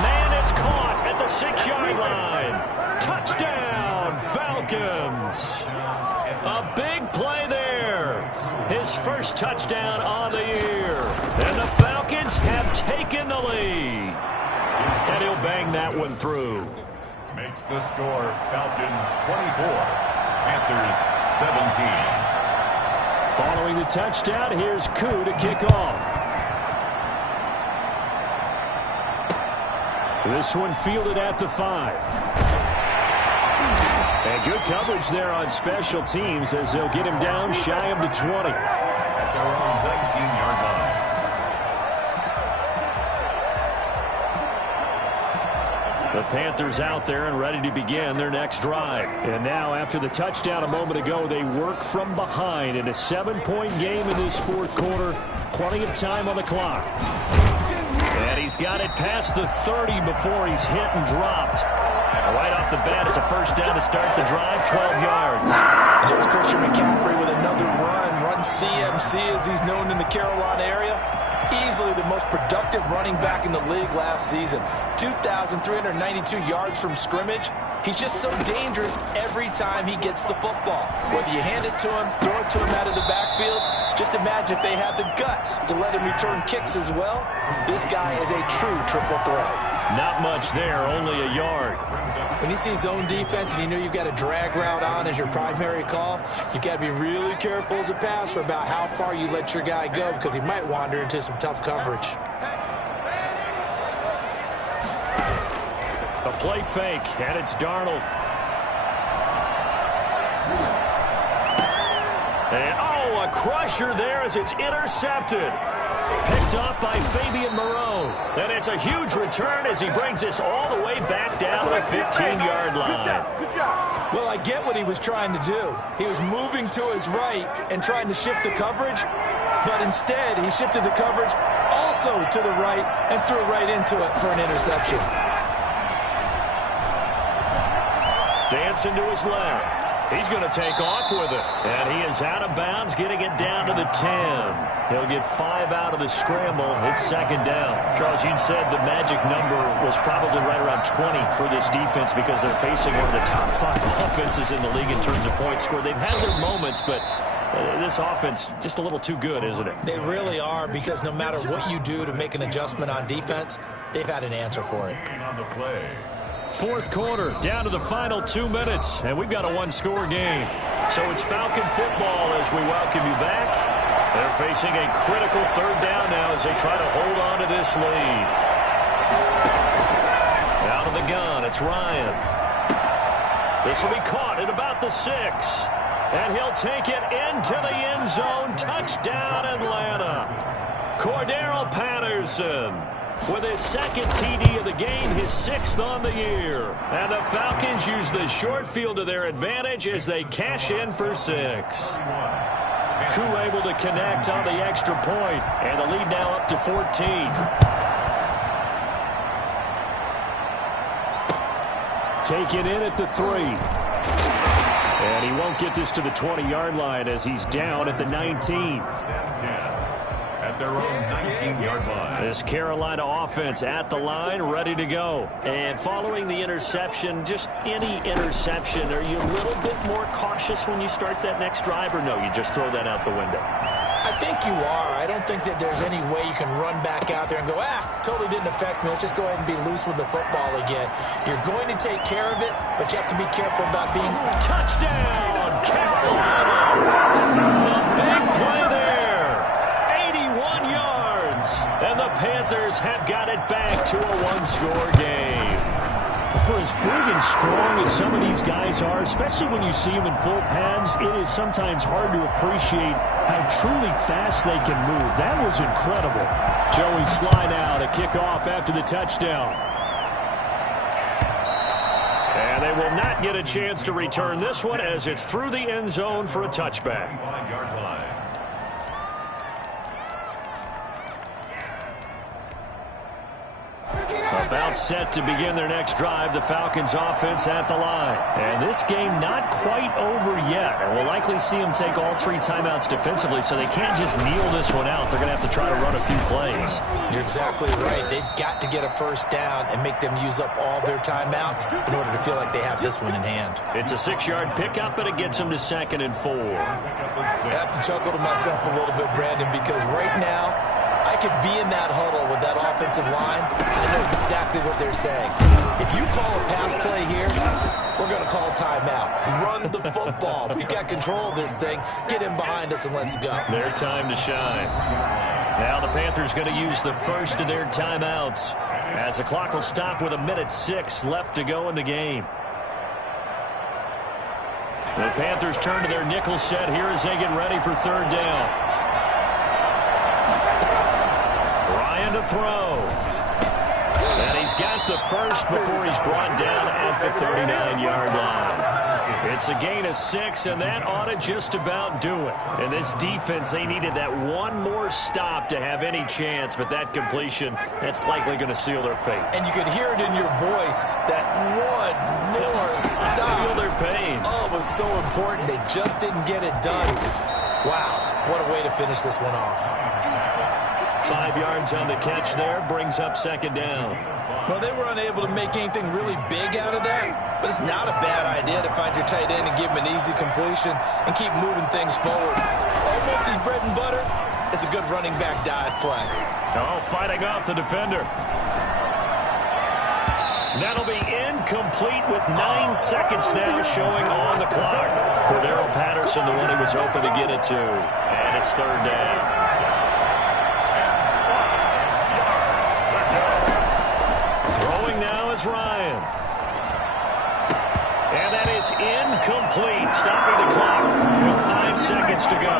Man, it's caught at the 6-yard line. Touchdown, Falcons. A big play there. His first touchdown on the year. And the Falcons have taken the lead. And he'll bang that one through. Makes the score Falcons 24, Panthers 17. Following the touchdown, here's Koo to kick off. This one fielded at the 5. And good coverage there on special teams as they'll get him down shy of the 20. At their own 19-yard line. The Panthers out there and ready to begin their next drive. And now, after the touchdown a moment ago, they work from behind in a 7-point game in this 4th quarter. Plenty of time on the clock. And he's got it past the 30 before he's hit and dropped. Right off the bat, it's a first down to start the drive, 12 yards. And there's Christian McCaffrey with another run CMC as he's known in the Carolina area. Easily the most productive running back in the league last season. 2,392 yards from scrimmage. He's just so dangerous every time he gets the football. Whether you hand it to him, throw it to him out of the backfield, just imagine if they had the guts to let him return kicks as well. This guy is a true triple threat. Not much there, only a yard. When you see zone defense and you know you've got a drag route on as your primary call, you've got to be really careful as a passer about how far you let your guy go because he might wander into some tough coverage. The A play fake, and it's Darnold. And, oh, a crusher there as it's intercepted. Picked up by Fabian Moreau. And it's a huge return as he brings this all the way back down to the 15-yard line. Well, I get what he was trying to do. He was moving to his right and trying to shift the coverage, but instead he shifted the coverage also to the right and threw right into it for an interception. Dancing to his left. He's going to take off with it. And he is out of bounds, getting it down to the 10. He'll get 5 out of the scramble. It's second down. Charles, you said the magic number was probably right around 20 for this defense because they're facing one of the top 5 offenses in the league in terms of points scored. They've had their moments, but this offense just a little too good, isn't it? They really are, because no matter what you do to make an adjustment on defense, they've had an answer for it. On the play. Fourth quarter, down to the final 2 minutes, and we've got a one-score game. So it's Falcon football as we welcome you back. They're facing a critical third down now as they try to hold on to this lead. Out of the gun, it's Ryan. This will be caught at about the 6. And he'll take it into the end zone. Touchdown, Atlanta. Cordero Patterson with his second TD of the game, his 6th on the year. And the Falcons use the short field to their advantage as they cash in for 6. Koo able to connect on the extra point, and the lead now up to 14. Taken in at the 3. And he won't get this to the 20-yard line as he's down at the 19. At their own 19-yard line. This Carolina offense at the line, ready to go. And following the interception, just any interception, are you a little bit more cautious when you start that next drive, or no, you just throw that out the window? I think you are. I don't think that there's any way you can run back out there and go, totally didn't affect me. Let's just go ahead and be loose with the football again. You're going to take care of it, but you have to be careful about being... Touchdown, Carolina! A big play there. 81 yards. And the Panthers have got it back to a one-score game. For as big and strong as some of these guys are, especially when you see them in full pads, it is sometimes hard to appreciate how truly fast they can move. That was incredible. Joey slide out, a kickoff after the touchdown. And they will not get a chance to return this one as it's through the end zone for a touchback. 5-yard line. About set to begin their next drive, the Falcons offense at the line. And this game not quite over yet. And we'll likely see them take all 3 timeouts defensively, so they can't just kneel this one out. They're going to have to try to run a few plays. You're exactly right. They've got to get a first down and make them use up all their timeouts in order to feel like they have this one in hand. It's a 6-yard pickup, and it gets them to 2nd and 4. I have to chuckle to myself a little bit, Brandon, because right now, I could be in that huddle with that offensive line. I know exactly what they're saying. If you call a pass play here, we're going to call timeout. Run the football. We've got control of this thing. Get in behind us and let's go. Their time to shine. Now the Panthers going to use the first of their timeouts as the clock will stop with 1:06 left to go in the game. The Panthers turn to their nickel set here as they get ready for third down. Ryan to throw. And he's got the first before he's brought down at the 39-yard line. It's a gain of 6, and that ought to just about do it. And this defense, they needed that one more stop to have any chance, but that completion, that's likely going to seal their fate. And you could hear it in your voice, that one more stop. Feel their pain. Oh, it was so important. They just didn't get it done. Wow, what a way to finish this one off. 5 yards on the catch there, brings up second down. Well, they were unable to make anything really big out of that, but it's not a bad idea to find your tight end and give him an easy completion and keep moving things forward. Almost his bread and butter. It's a good running back dive play. Oh, fighting off the defender. That'll be incomplete with 9 seconds now showing on the clock. Cordero Patterson, the one he was hoping to get it to. And it's third down. Here's Ryan. And that is incomplete, stopping the clock with 5 seconds to go.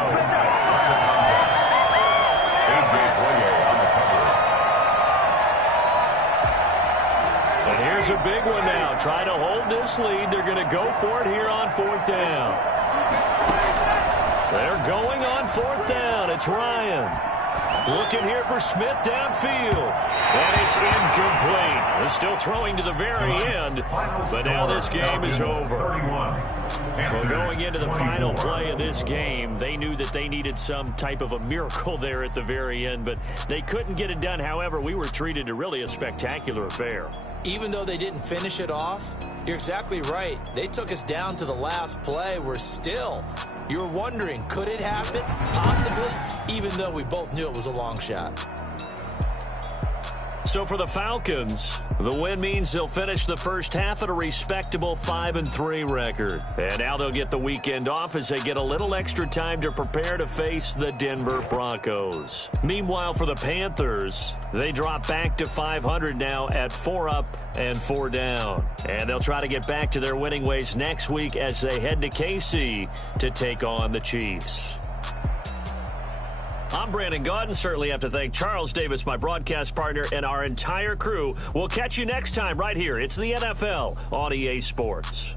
And here's a big one now. Trying to hold this lead. They're going to go for it here on 4th down. They're going on 4th down. It's Ryan. Looking here for Smith downfield. And it's incomplete. They're still throwing to the very end. But now this game is over. Well, going into the final play of this game, they knew that they needed some type of a miracle there at the very end, but they couldn't get it done. However, we were treated to really a spectacular affair. Even though they didn't finish it off, you're exactly right. They took us down to the last play. We're still, you were wondering, could it happen? Possibly, even though we both knew it was a long shot. So for the Falcons, the win means they'll finish the first half at a respectable 5-3 record. And now they'll get the weekend off as they get a little extra time to prepare to face the Denver Broncos. Meanwhile, for the Panthers, they drop back to 500 now at 4 up and 4 down. And they'll try to get back to their winning ways next week as they head to KC to take on the Chiefs. I'm Brandon Gaudin. Certainly have to thank Charles Davis, my broadcast partner, and our entire crew. We'll catch you next time right here. It's the NFL on EA Sports.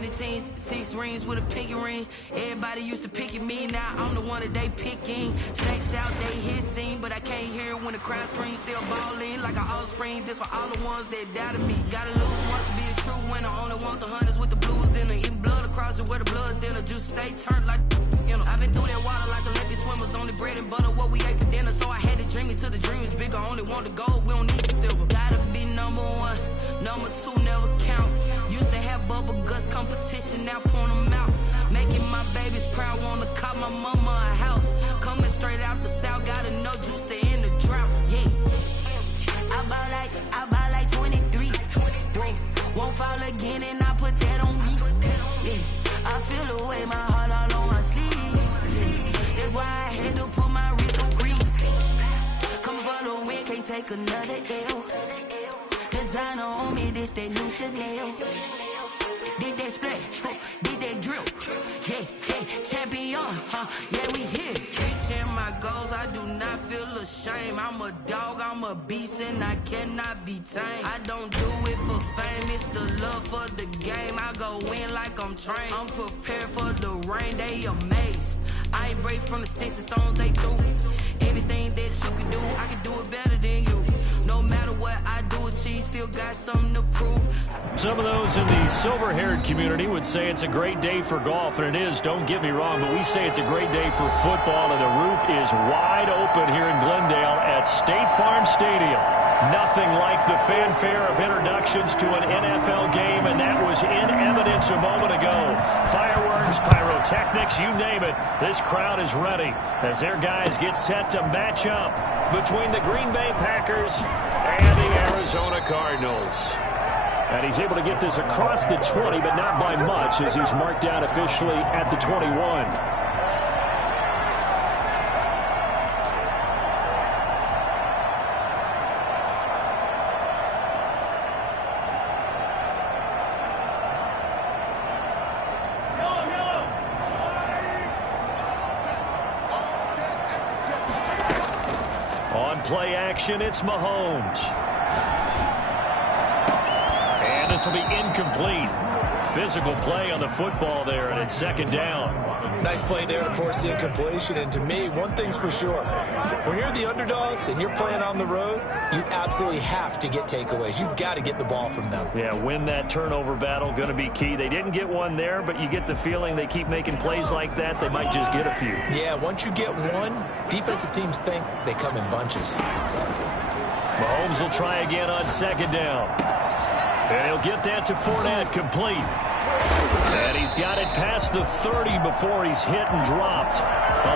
many teams, 6 rings with a pinky ring. Everybody used to pick at me, now I'm the one that they picking. Snakes out, they hit scene, but I can't hear when the crowd screams. Still ballin' like an offspring, this for all the ones that doubted me. Gotta lose once to be a true winner, only want the hunters with the blues in it. Eating blood across it where the blood thinner, just stay turned like, you know. I've been through that water like Olympic swimmers, only bread and butter, what we ate for dinner. So I had to dream it till the dream is bigger, only want the gold, we don't need the silver. Gotta be number 1, number 2 never count. Used to have bubble guts competition, now point them out. Making my babies proud, wanna call my mama a house. Coming straight out the south, got enough juice to end the drought, yeah. I buy like 23, won't fall again and I put that on me, yeah. I feel the way, my heart all on my sleeve, yeah. That's why I had to put my wrist on freeze. Coming for the win, can't take another L. Designer on me, this that new Chanel. Did that splash, did that drill, yeah, champion, yeah, we here. Reaching my goals, I do not feel ashamed. I'm a dog, I'm a beast, and I cannot be tamed. I don't do it for fame, it's the love for the game. I go in like I'm trained, I'm prepared for the rain, they amazed. I ain't break from the sticks and stones they threw. Anything that you can do, I can do it better than you. No matter what I do, achieve, still got something to prove. Some of those in the silver-haired community would say it's a great day for golf, and it is, don't get me wrong, but we say it's a great day for football, and the roof is wide open here in Glendale at State Farm Stadium. Nothing like the fanfare of introductions to an NFL game, and that was in evidence a moment ago. Fireworks, pyrotechnics, you name it. This crowd is ready as their guys get set to match up between the Green Bay Packers and the Arizona Cardinals. And he's able to get this across the 20, but not by much, as he's marked down officially at the 21. On play action, it's Mahomes. And this will be incomplete. Physical play on the football there, and it's second down. Nice play there to force the incompletion. And to me, one thing's for sure. When you're the underdogs and you're playing on the road, you absolutely have to get takeaways. You've got to get the ball from them. Yeah, win that turnover battle, going to be key. They didn't get one there, but you get the feeling they keep making plays like that, they might just get a few. Yeah, once you get one, defensive teams think they come in bunches. Mahomes will try again on second down. And he'll get that to Fournette, complete. And he's got it past the 30 before he's hit and dropped.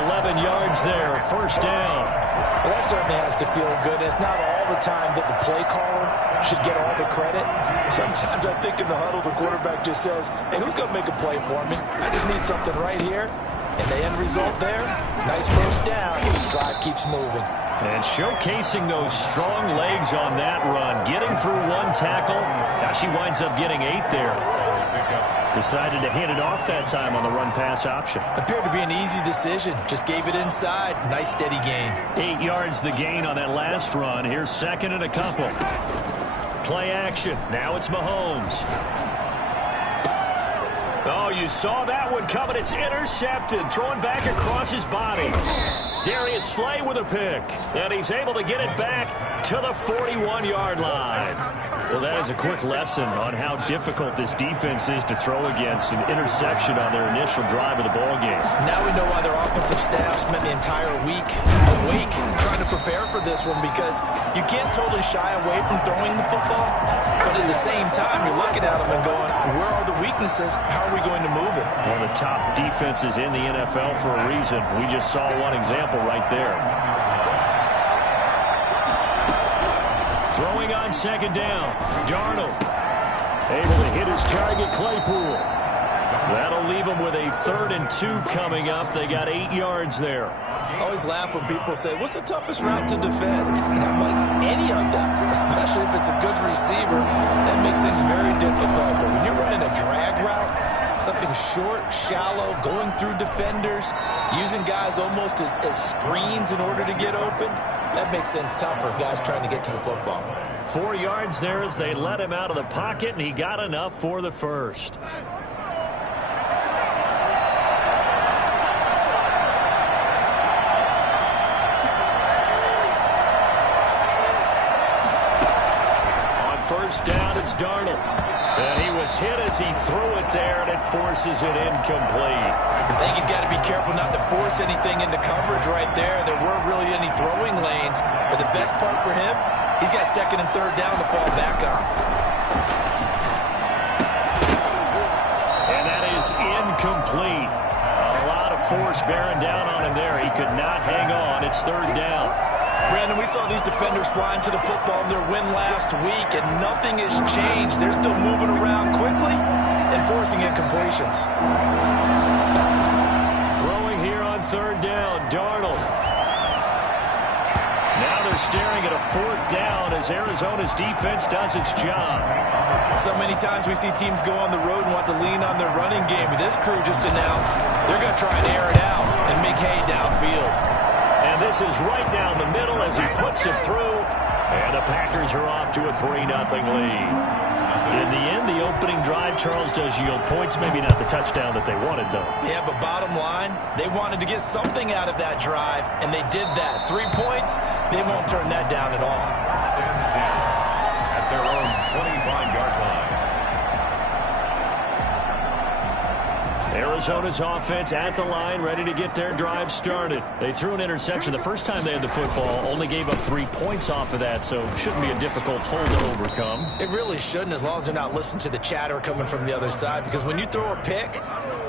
11 yards there, first down. Well, that certainly has to feel good. It's not all the time that the play caller should get all the credit. Sometimes I think in the huddle, the quarterback just says, hey, who's going to make a play for me? I just need something right here. And the end result there, nice first down. Drive keeps moving. And showcasing those strong legs on that run. Getting through one tackle. Now she winds up getting 8 there. Decided to hand it off that time on the run-pass option. Appeared to be an easy decision. Just gave it inside. Nice steady gain. 8 yards the gain on that last run. Here's second and a couple. Play action. Now it's Mahomes. Oh, you saw that one coming. It's intercepted. Throwing back across his body. Darius Slay with a pick. And he's able to get it back to the 41-yard line. Well, that is a quick lesson on how difficult this defense is to throw against. An interception on their initial drive of the ballgame. Now we know why their offensive staff spent the entire week awake trying to prepare for this one, because you can't totally shy away from throwing the football, but at the same time, you're looking at them and going, where are the weaknesses? How are we going to move it? One of the top defenses in the NFL for a reason. We just saw one example right there. Throwing on second down. Darnold able to hit his target, Claypool. That'll leave them with a 3rd and 2 coming up. They got 8 yards there. I always laugh when people say, what's the toughest route to defend? And I'm like, any of them, especially if it's a good receiver. That makes things very difficult. But when you're running a drag route, something short, shallow, going through defenders, using guys almost as screens in order to get open, that makes things tougher, guys trying to get to the football. 4 yards there as they let him out of the pocket, and he got enough for the first. first down. It's Darnold. And he was hit as he threw it there, and it forces it incomplete. I think he's got to be careful not to force anything into coverage right there. There weren't really any throwing lanes. But the best part for him, he's got second and third down to fall back on. And that is incomplete. A lot of force bearing down on him there. He could not hang on. It's third down. Brandon, we saw these defenders flying to the football in their win last week, and nothing has changed. They're still moving around quickly and forcing incompletions. Throwing here on third down, Darnold. Now they're staring at a fourth down as Arizona's defense does its job. So many times we see teams go on the road and want to lean on their running game. But this crew just announced they're going to try and air it out and make hay downfield. And this is right down the middle as he puts it through. And the Packers are off to a 3-0 lead. In the end, the opening drive, Charles, does yield points. Maybe not the touchdown that they wanted, though. Yeah, but bottom line, they wanted to get something out of that drive, and they did that. 3 points, they won't turn that down at all. At their own 25-yard line. Arizona's offense at the line, ready to get their drive started. They threw an interception the first time they had the football, only gave up 3 points off of that, so it shouldn't be a difficult hole to overcome. It really shouldn't, as long as they're not listening to the chatter coming from the other side, because when you throw a pick,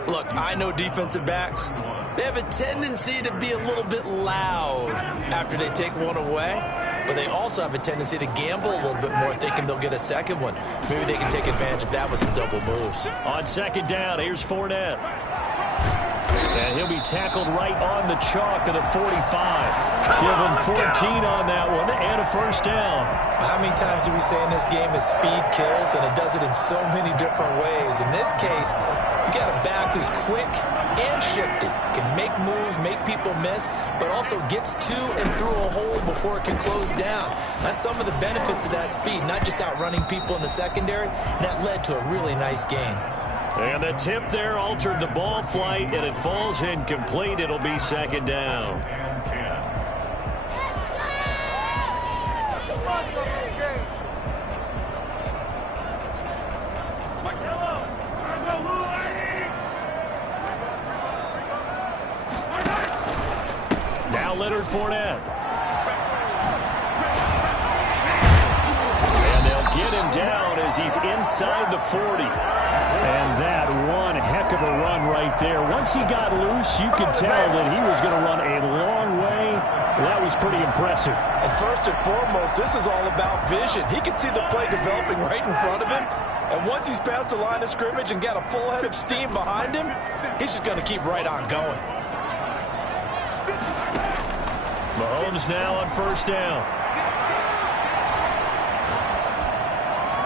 look, I know defensive backs, they have a tendency to be a little bit loud after they take one away. But they also have a tendency to gamble a little bit more, thinking they'll get a second one. Maybe they can take advantage of that with some double moves. On second down, here's Fournette. And he'll be tackled right on the chalk of the 45. Give him 14 on that one and a first down. How many times do we say in this game is speed kills, and it does it in so many different ways. In this case, you got a back who's quick and shifty, can make moves, make people miss, but also gets to and through a hole before it can close down. That's some of the benefits of that speed, not just outrunning people in the secondary, and that led to a really nice game. And the tip there altered the ball flight, and it falls incomplete. It'll be second down. Now Leonard Fournette. And they'll get him down as he's inside the 40. And that one heck of a run right there. Once he got loose, you could tell that he was going to run a long way. That was pretty impressive. And first and foremost, this is all about vision. He can see the play developing right in front of him. And once he's past the line of scrimmage and got a full head of steam behind him, he's just going to keep right on going. Mahomes now on first down.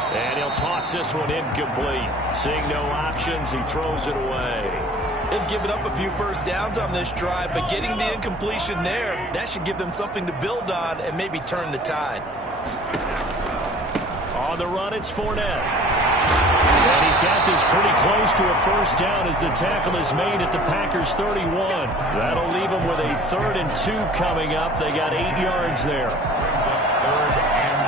And he'll toss this one incomplete. Seeing no options, he throws it away. They've given up a few first downs on this drive, but getting the incompletion there, that should give them something to build on and maybe turn the tide. On the run, it's Fournette. And he's got this pretty close to a first down as the tackle is made at the Packers' 31. That'll leave them with a 3rd and 2 coming up. They got 8 yards there. 3rd and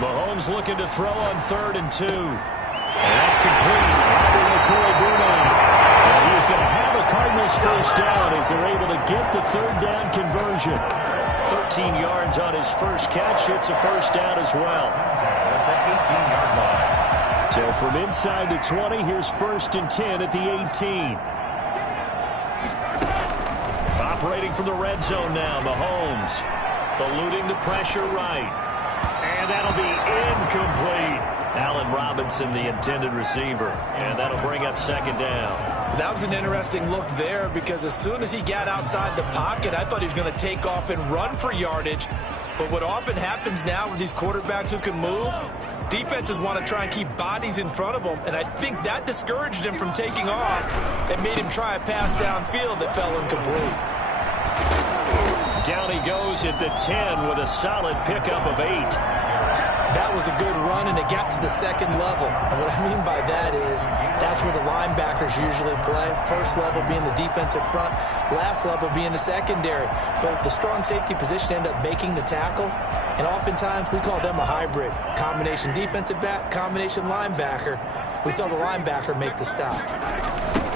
2. Mahomes looking to throw on 3rd and 2. And that's complete. And he's going to have a Cardinals first down as they're able to get the 3rd down conversion. 13 yards on his first catch. It's a first down as well. At the 18-yard line. So from inside the 20, here's 1st and 10 at the 18. Operating from the red zone now, Mahomes. Eluding the pressure right. And that'll be incomplete. Allen Robinson, the intended receiver. And that'll bring up 2nd down. That was an interesting look there because as soon as he got outside the pocket, I thought he was going to take off and run for yardage. But what often happens now with these quarterbacks who can move, defenses want to try and keep bodies in front of them. And I think that discouraged him from taking off and made him try a pass downfield that fell incomplete. Down he goes at the 10 with a solid pickup of 8. That was a good run, and it got to the second level. And what I mean by that is that's where the linebackers usually play. First level being the defensive front, last level being the secondary. But the strong safety position ended up making the tackle, and oftentimes we call them a hybrid. Combination defensive back, combination linebacker. We saw the linebacker make the stop.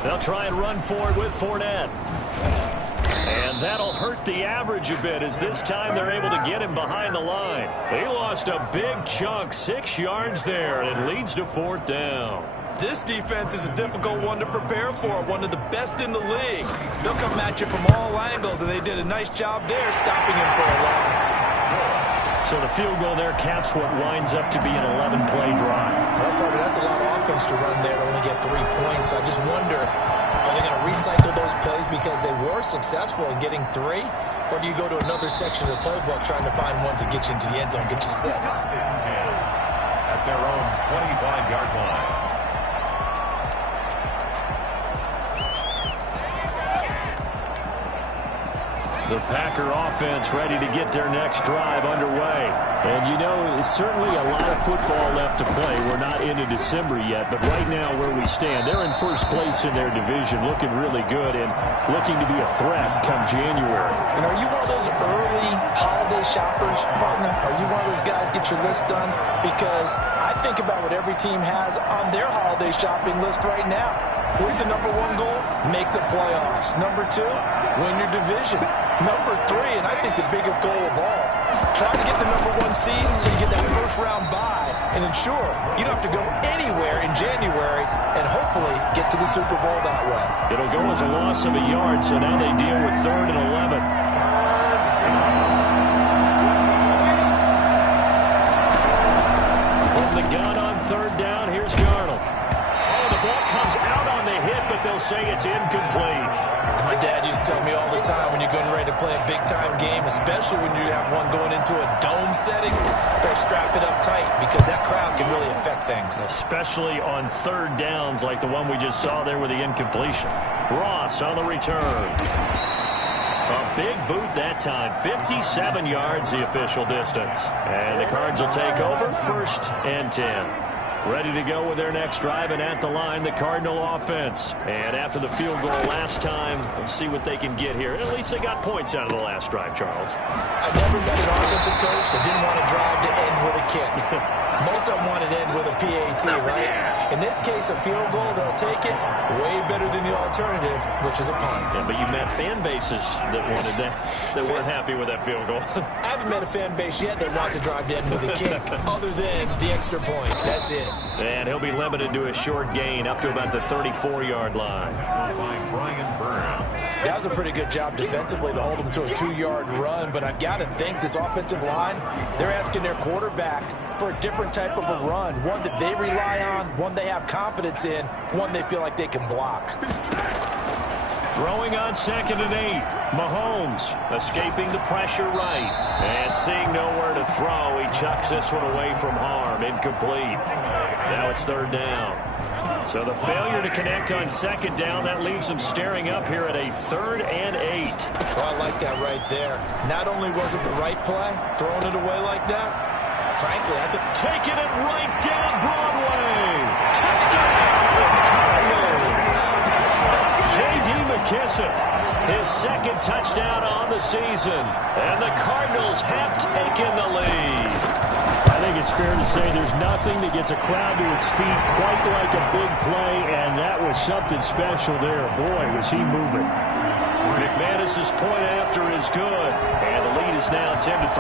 They'll try and run forward with Fournette. And that'll hurt the average a bit as this time they're able to get him behind the line. He lost a big chunk, 6 yards there, and it leads to 4th down. This defense is a difficult one to prepare for, one of the best in the league. They'll come at you from all angles, and they did a nice job there stopping him for a loss. So the field goal there caps what winds up to be an 11-play drive. Well, Carter, that's a lot of offense to run there to only get 3 points. So I just wonder, are they going to recycle those plays because they were successful in getting 3? Or do you go to another section of the playbook trying to find ones that get you into the end zone, get you 6? At their own 25-yard line. The Packer offense ready to get their next drive underway. And, you know, it's certainly a lot of football left to play. We're not into December yet, but right now where we stand, they're in first place in their division, looking really good and looking to be a threat come January. And are you one of those early holiday shoppers, partner? Are you one of those guys get your list done? Because I think about what every team has on their holiday shopping list right now. What's the number 1 goal? Make the playoffs. Number 2, win your division. Number 3, and I think the biggest goal of all, try to get the number 1 seed so you get that first-round bye and ensure you don't have to go anywhere in January and hopefully get to the Super Bowl that way. It'll go as a loss of a yard, so now they deal with 3rd and 11. From the gun on 3rd down, here's Darnold. Oh, the ball comes out on the hit, but they'll say it's incomplete. As my dad used to tell me all the time, when you're getting ready to play a big-time game, especially when you have one going into a dome setting, better strap it up tight because that crowd can really affect things. Especially on 3rd downs like the one we just saw there with the incompletion. Ross on the return. A big boot that time. 57 yards the official distance. And the Cards will take over 1st and 10. Ready to go with their next drive, and at the line, the Cardinal offense. And after the field goal last time, we'll see what they can get here. At least they got points out of the last drive, Charles. I never met an offensive coach that didn't want to drive to end with a kick. Most of them wanted to end with a PAT, right? In this case, a field goal, they'll take it. Way better than the alternative, which is a punt. Yeah, but you've met fan bases that wanted that, that weren't happy with that field goal. I haven't met a fan base yet that wants to drive to end with a kick, other than the extra point. That's it. And he'll be limited to a short gain up to about the 34-yard line. That was a pretty good job defensively to hold him to a 2-yard run, but I've got to think this offensive line, they're asking their quarterback for a different type of a run, one that they rely on, one they have confidence in, one they feel like they can block. Throwing on 2nd and 8. Mahomes escaping the pressure right. And seeing nowhere to throw, he chucks this one away from harm. Incomplete. Now it's 3rd down. So the failure to connect on 2nd down, that leaves them staring up here at a 3rd and 8. Well, I like that right there. Not only was it the right play, throwing it away like that, frankly, I think taking it right down Broadway. Touchdown, Cardinals. J.D. McKissick, his 2nd touchdown on the season. And the Cardinals have taken the lead. I think it's fair to say there's nothing that gets a crowd to its feet quite like a big play, and that was something special there. Boy, was he moving. McManus's point after is good, and the lead is now 10-3.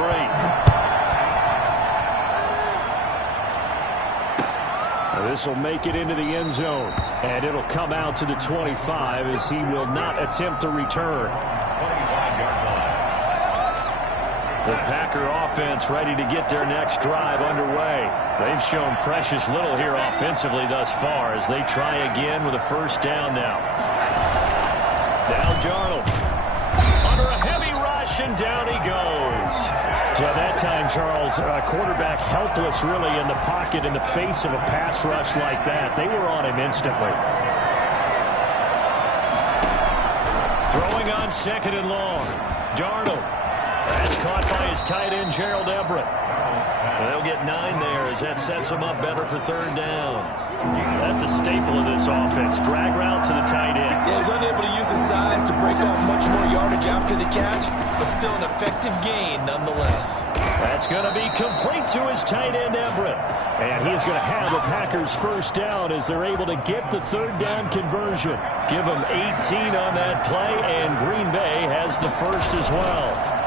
This will make it into the end zone, and it'll come out to the 25 as he will not attempt to return. 25-yard line. The Packer offense ready to get their next drive underway. They've shown precious little here offensively thus far as they try again with a 1st down now. Now Darnold under a heavy rush, and down he goes. So that time, Charles, quarterback helpless really in the pocket in the face of a pass rush like that. They were on him instantly. Throwing on 2nd and long. Darnold. That's caught by his tight end, Gerald Everett. They'll get 9 there as that sets them up better for third down. That's a staple of this offense. Drag route to the tight end. Yeah, he was unable to use his size to break off much more yardage after the catch, but still an effective gain nonetheless. That's going to be complete to his tight end, Everett. And he is going to have the Packers first down as they're able to get the third down conversion. Give them 18 on that play, and Green Bay has the first as well.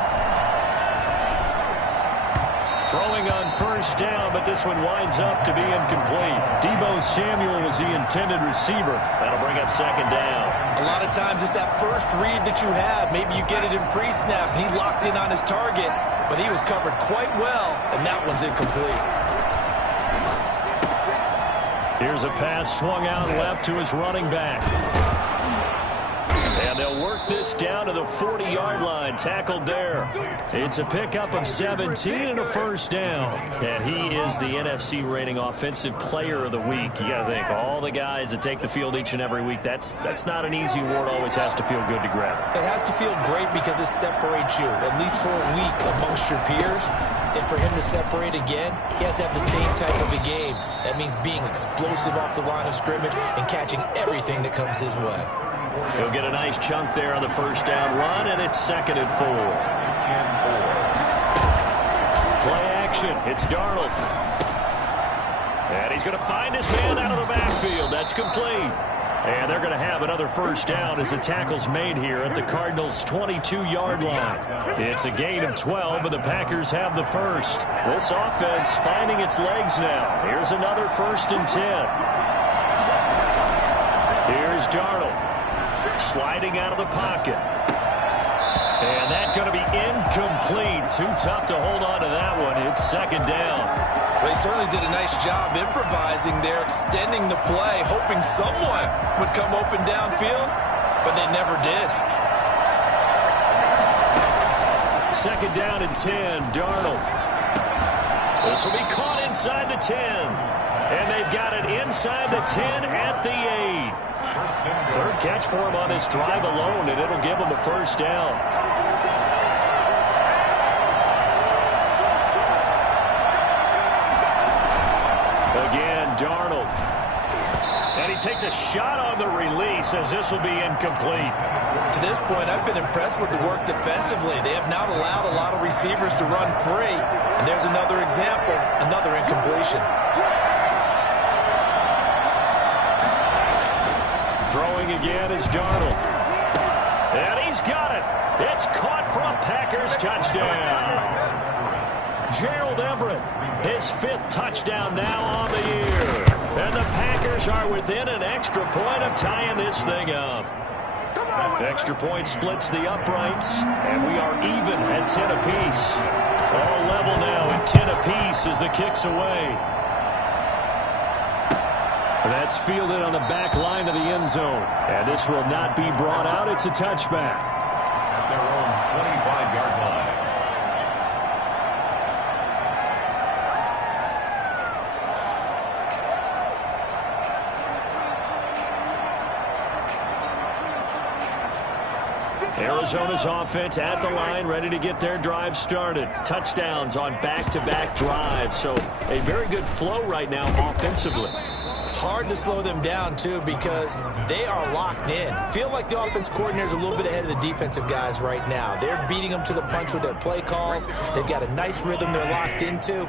Throwing on first down, but this one winds up to be incomplete. Deebo Samuel was the intended receiver. That'll bring up second down. A lot of times it's that first read that you have. Maybe you get it in pre-snap, and he locked in on his target, but he was covered quite well, and that one's incomplete. Here's a pass swung out left to his running back. And they'll work this down to the 40-yard line. Tackled there. It's a pickup of 17 and a first down. And he is the NFC rating offensive player of the week. You got to think, all the guys that take the field each and every week, that's not an easy award. Always has to feel good to grab it. It has to feel great because it separates you, at least for a week, amongst your peers. And for him to separate again, he has to have the same type of a game. That means being explosive off the line of scrimmage and catching everything that comes his way. He'll get a nice chunk there on the first down run, and it's 2nd and 4. Play action. It's Darnold. And he's going to find his man out of the backfield. That's complete. And they're going to have another first down as the tackle's made here at the Cardinals' 22-yard line. It's a gain of 12, and the Packers have the first. This offense finding its legs now. Here's another 1st and 10. Here's Darnold. Sliding out of the pocket. And that's going to be incomplete. Too tough to hold on to that one. It's 2nd down. Well, he certainly did a nice job improvising there, extending the play, hoping someone would come open downfield, but they never did. 2nd down and 10. Darnold. This will be caught inside the 10. And they've got it inside the 10 at the 8. Third catch for him on this drive alone, and it'll give him a first down. Again, Darnold. And he takes a shot on the release as this will be incomplete. To this point, I've been impressed with the work defensively. They have not allowed a lot of receivers to run free. And there's another example, another incompletion. Throwing again is Darnold. And he's got it. It's caught for a Packers touchdown. Gerald Everett, his 5th touchdown now on the year. And the Packers are within an extra point of tying this thing up. The extra point splits the uprights, and we are even at 10 apiece. All level now at 10 apiece as the kick's away. That's fielded on the back line of the end zone. And this will not be brought out. It's a touchback. At their own 25-yard line. Arizona's offense at the line, ready to get their drive started. Touchdowns on back-to-back drives. So a very good flow right now offensively. Hard to slow them down, too, because they are locked in. Feel like the offense coordinator is a little bit ahead of the defensive guys right now. They're beating them to the punch with their play calls. They've got a nice rhythm they're locked into.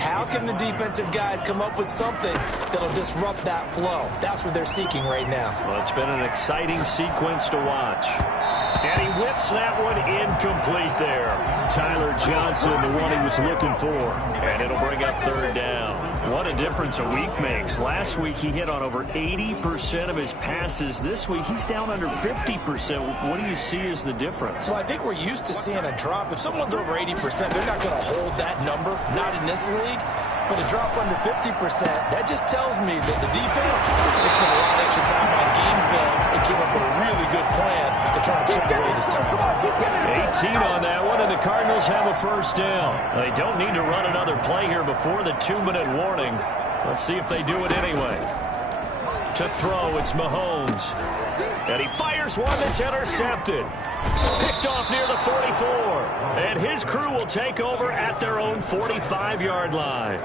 How can the defensive guys come up with something that'll disrupt that flow? That's what they're seeking right now. Well, it's been an exciting sequence to watch. And he whips that one incomplete there. Tyler Johnson, the one he was looking for. And it'll bring up third down. What a difference a week makes. Last week he hit on over 80% of his passes. This week he's down under 50%. What do you see as the difference? Well, I think we're used to seeing a drop. If someone's over 80%, they're not going to hold that number. Not in this league. But a drop under 50%, that just tells me that the defense has spent a lot of extra time on game films and came up with a really good plan to try to chip away this time. 18 on that one, and the Cardinals have a first down. They don't need to run another play here before the 2-minute warning. Let's see if they do it anyway. To throw, it's Mahomes. And he fires one that's intercepted. Picked off near the 44. And his crew will take over at their own 45-yard line.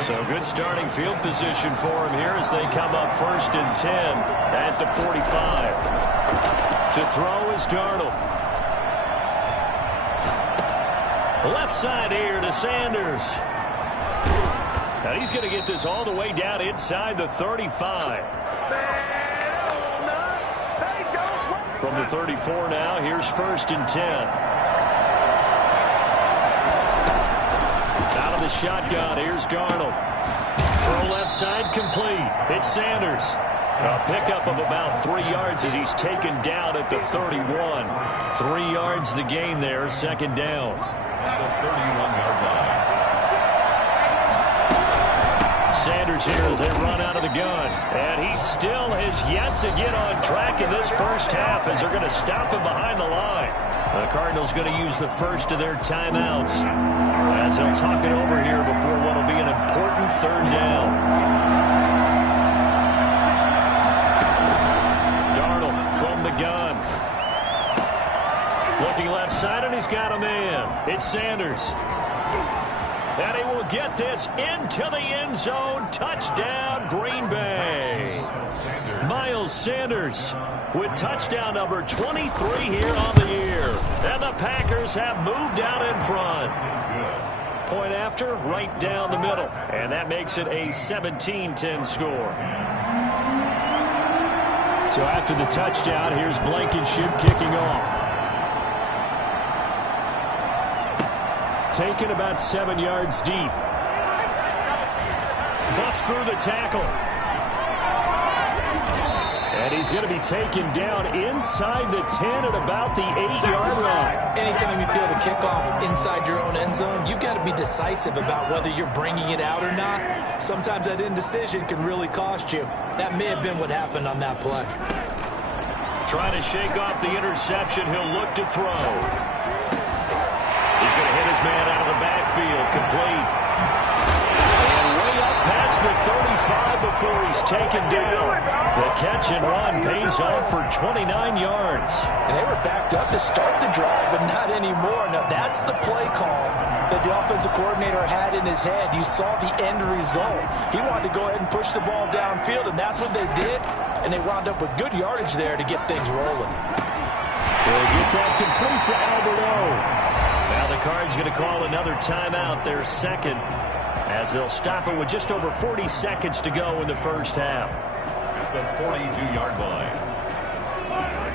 So good starting field position for him here as they come up 1st and 10 at the 45. To throw is Darnold. Left side here to Sanders. Now he's going to get this all the way down inside the 35. From the 34 now, here's 1st and 10. Out of the shotgun, here's Darnold. Throw left side complete. It's Sanders. A pickup of about 3 yards as he's taken down at the 31. 3 yards the gain there, 2nd down. At the 31-yard line. Sanders here as they run out of the gun. And he still has yet to get on track in this first half as they're going to stop him behind the line. The Cardinals going to use the first of their timeouts as they'll talk it over here before what will be an important 3rd down. Darnold from the gun. Looking left side, and he's got a man. It's Sanders. And he will get this into the end zone. Touchdown, Green Bay. Miles Sanders with touchdown number 23 here on the year. And the Packers have moved out in front. Point after, right down the middle. And that makes it a 17-10 score. So after the touchdown, here's Blankenship kicking off. Taken about 7 yards deep. Bust through the tackle. And he's going to be taken down inside the 10 at about the 8-yard line. Anytime you feel the kickoff inside your own end zone, you've got to be decisive about whether you're bringing it out or not. Sometimes that indecision can really cost you. That may have been what happened on that play. Trying to shake off the interception. He'll look to throw. He's going to hit his man out of the backfield. Complete. And way up past the 35 before he's taken down. The catch and run pays off for 29 yards. And they were backed up to start the drive, but not anymore. Now, that's the play call that the offensive coordinator had in his head. You saw the end result. He wanted to go ahead and push the ball downfield, and that's what they did. And they wound up with good yardage there to get things rolling. They'll get that complete to Alberto. Now the Cards going to call another timeout, their 2nd, as they'll stop it with just over 40 seconds to go in the first half. At the 42-yard line.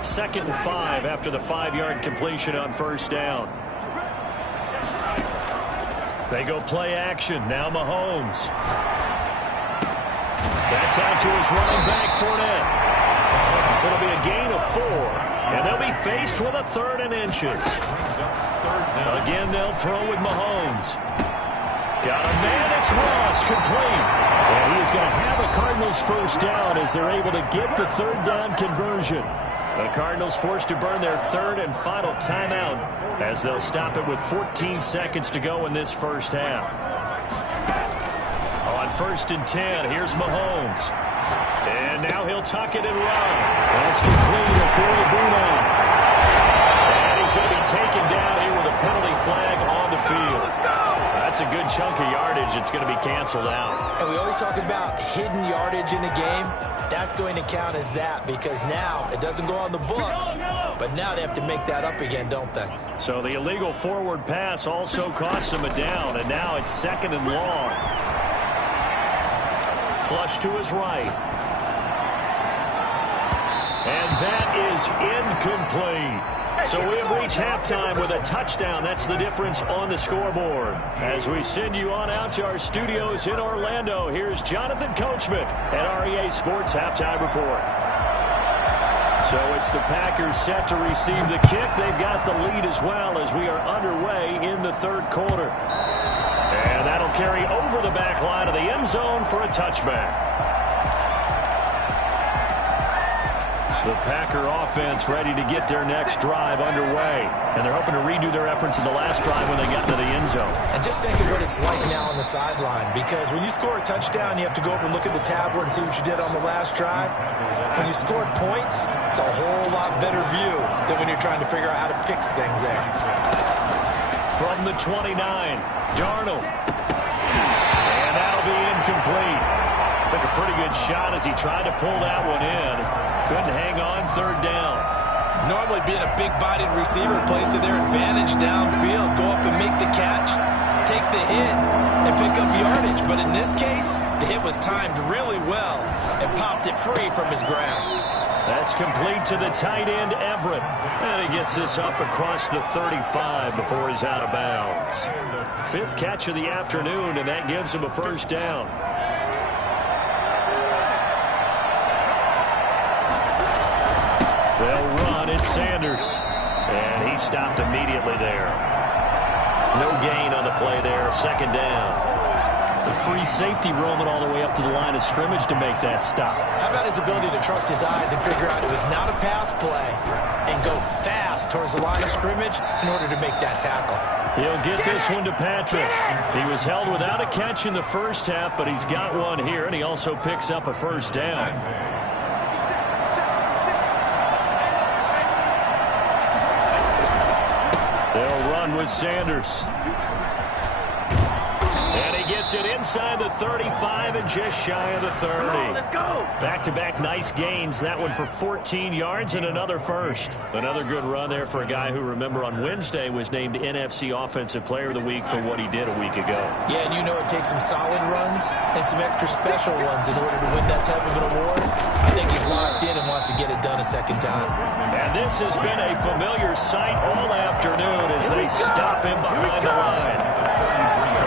2nd and 5 after the 5-yard completion on 1st down. They go play action. Now Mahomes. That's out to his running back, Fournette. It'll be a gain of 4, and they'll be faced with a 3rd and inches. Again, they'll throw with Mahomes. Got a man, it's Ross, complete. And he is going to have a Cardinals first down as they're able to get the 3rd down conversion. The Cardinals forced to burn their 3rd and final timeout as they'll stop it with 14 seconds to go in this first half. On 1st and 10, here's Mahomes. And now he'll tuck it and run. That's complete to Corey Boonow. And he's going to be taken down here with a penalty flag on the field. That's a good chunk of yardage. It's going to be canceled out. And we always talk about hidden yardage in a game. That's going to count as that because now it doesn't go on the books, but now they have to make that up again, don't they? So the illegal forward pass also costs them a down, and now it's 2nd and long. Flush to his right. And that is incomplete. So we have reached halftime with a touchdown. That's the difference on the scoreboard. As we send you on out to our studios in Orlando, here's Jonathan Coachman at REA Sports Halftime Report. So it's the Packers set to receive the kick. They've got the lead as well as we are underway in the 3rd quarter. And that'll carry over the back line of the end zone for a touchback. The Packer offense ready to get their next drive underway. And they're hoping to redo their efforts in the last drive when they got into the end zone. And just think of what it's like now on the sideline, because when you score a touchdown, you have to go over and look at the tablet and see what you did on the last drive. When you scored points, it's a whole lot better view than when you're trying to figure out how to fix things there. From the 29, Darnold. And that'll be incomplete. Took a pretty good shot as he tried to pull that one in. Couldn't hang on, third down. Normally being a big-bodied receiver plays to their advantage downfield. Go up and make the catch, take the hit, and pick up yardage. But in this case, the hit was timed really well and popped it free from his grasp. That's complete to the tight end, Everett. And he gets this up across the 35 before he's out of bounds. Fifth catch of the afternoon, and that gives him a first down. They'll run. It's Sanders. And he stopped immediately there. No gain on the play there. Second down. The free safety roaming all the way up to the line of scrimmage to make that stop. How about his ability to trust his eyes and figure out it was not a pass play and go fast towards the line of scrimmage in order to make that tackle? He'll get this one to Patrick. He was held without a catch in the first half, but he's got one here, and he also picks up a first down. They'll run with Sanders. And he gets it inside the 35 and just shy of the 30. Let's go. Back-to-back nice gains. That one for 14 yards and another first. Another good run there for a guy who, remember, on Wednesday was named NFC Offensive Player of the Week for what he did a week ago. Yeah, and you know it takes some solid runs and some extra special ones in order to win that type of an award. I think he's locked in and wants to get it done a second time. And this has been a familiar sight all afternoon as they stop him behind the line.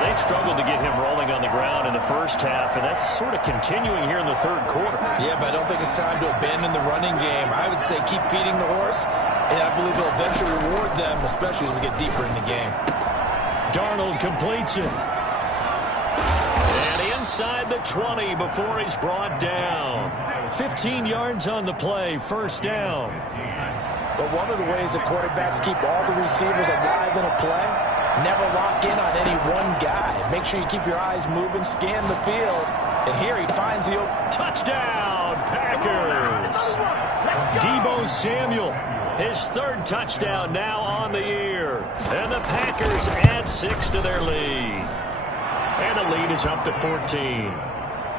They struggled to get him rolling on the ground in the first half, and that's sort of continuing here in the third quarter. Yeah, but I don't think it's time to abandon the running game. I would say keep feeding the horse, and I believe he'll eventually reward them, especially as we get deeper in the game. Darnold completes it. And inside the 20 before he's brought down. 15 yards on the play, first down. But one of the ways that quarterbacks keep all the receivers alive in a play, never lock in on any one guy. Make sure you keep your eyes moving, scan the field. And here he finds the touchdown, Packers. Deebo Samuel, his third touchdown now on the year. And the Packers add 6 to their lead. And the lead is up to 14.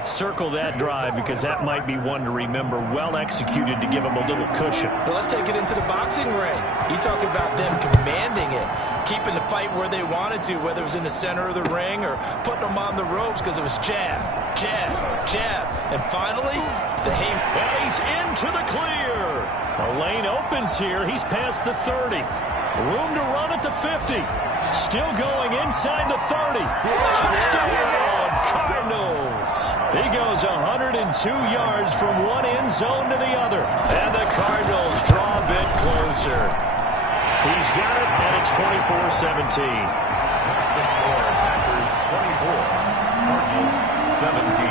Circle that drive because that might be one to remember. Well executed to give them a little cushion. Well, let's take it into the boxing ring. You talk about them commanding it, keeping the fight where they wanted to, whether it was in the center of the ring or putting them on the ropes because it was jab, jab, jab. And finally, the hay. And he's into the clear. A lane opens here. He's past the 30. Room to run at the 50. Still going inside the 30. Touchdown, Cardinals. He goes 102 yards from one end zone to the other. And the Cardinals draw a bit closer. He's got it, and it's 24-17. That's the score. Packers 24, Cardinals 17.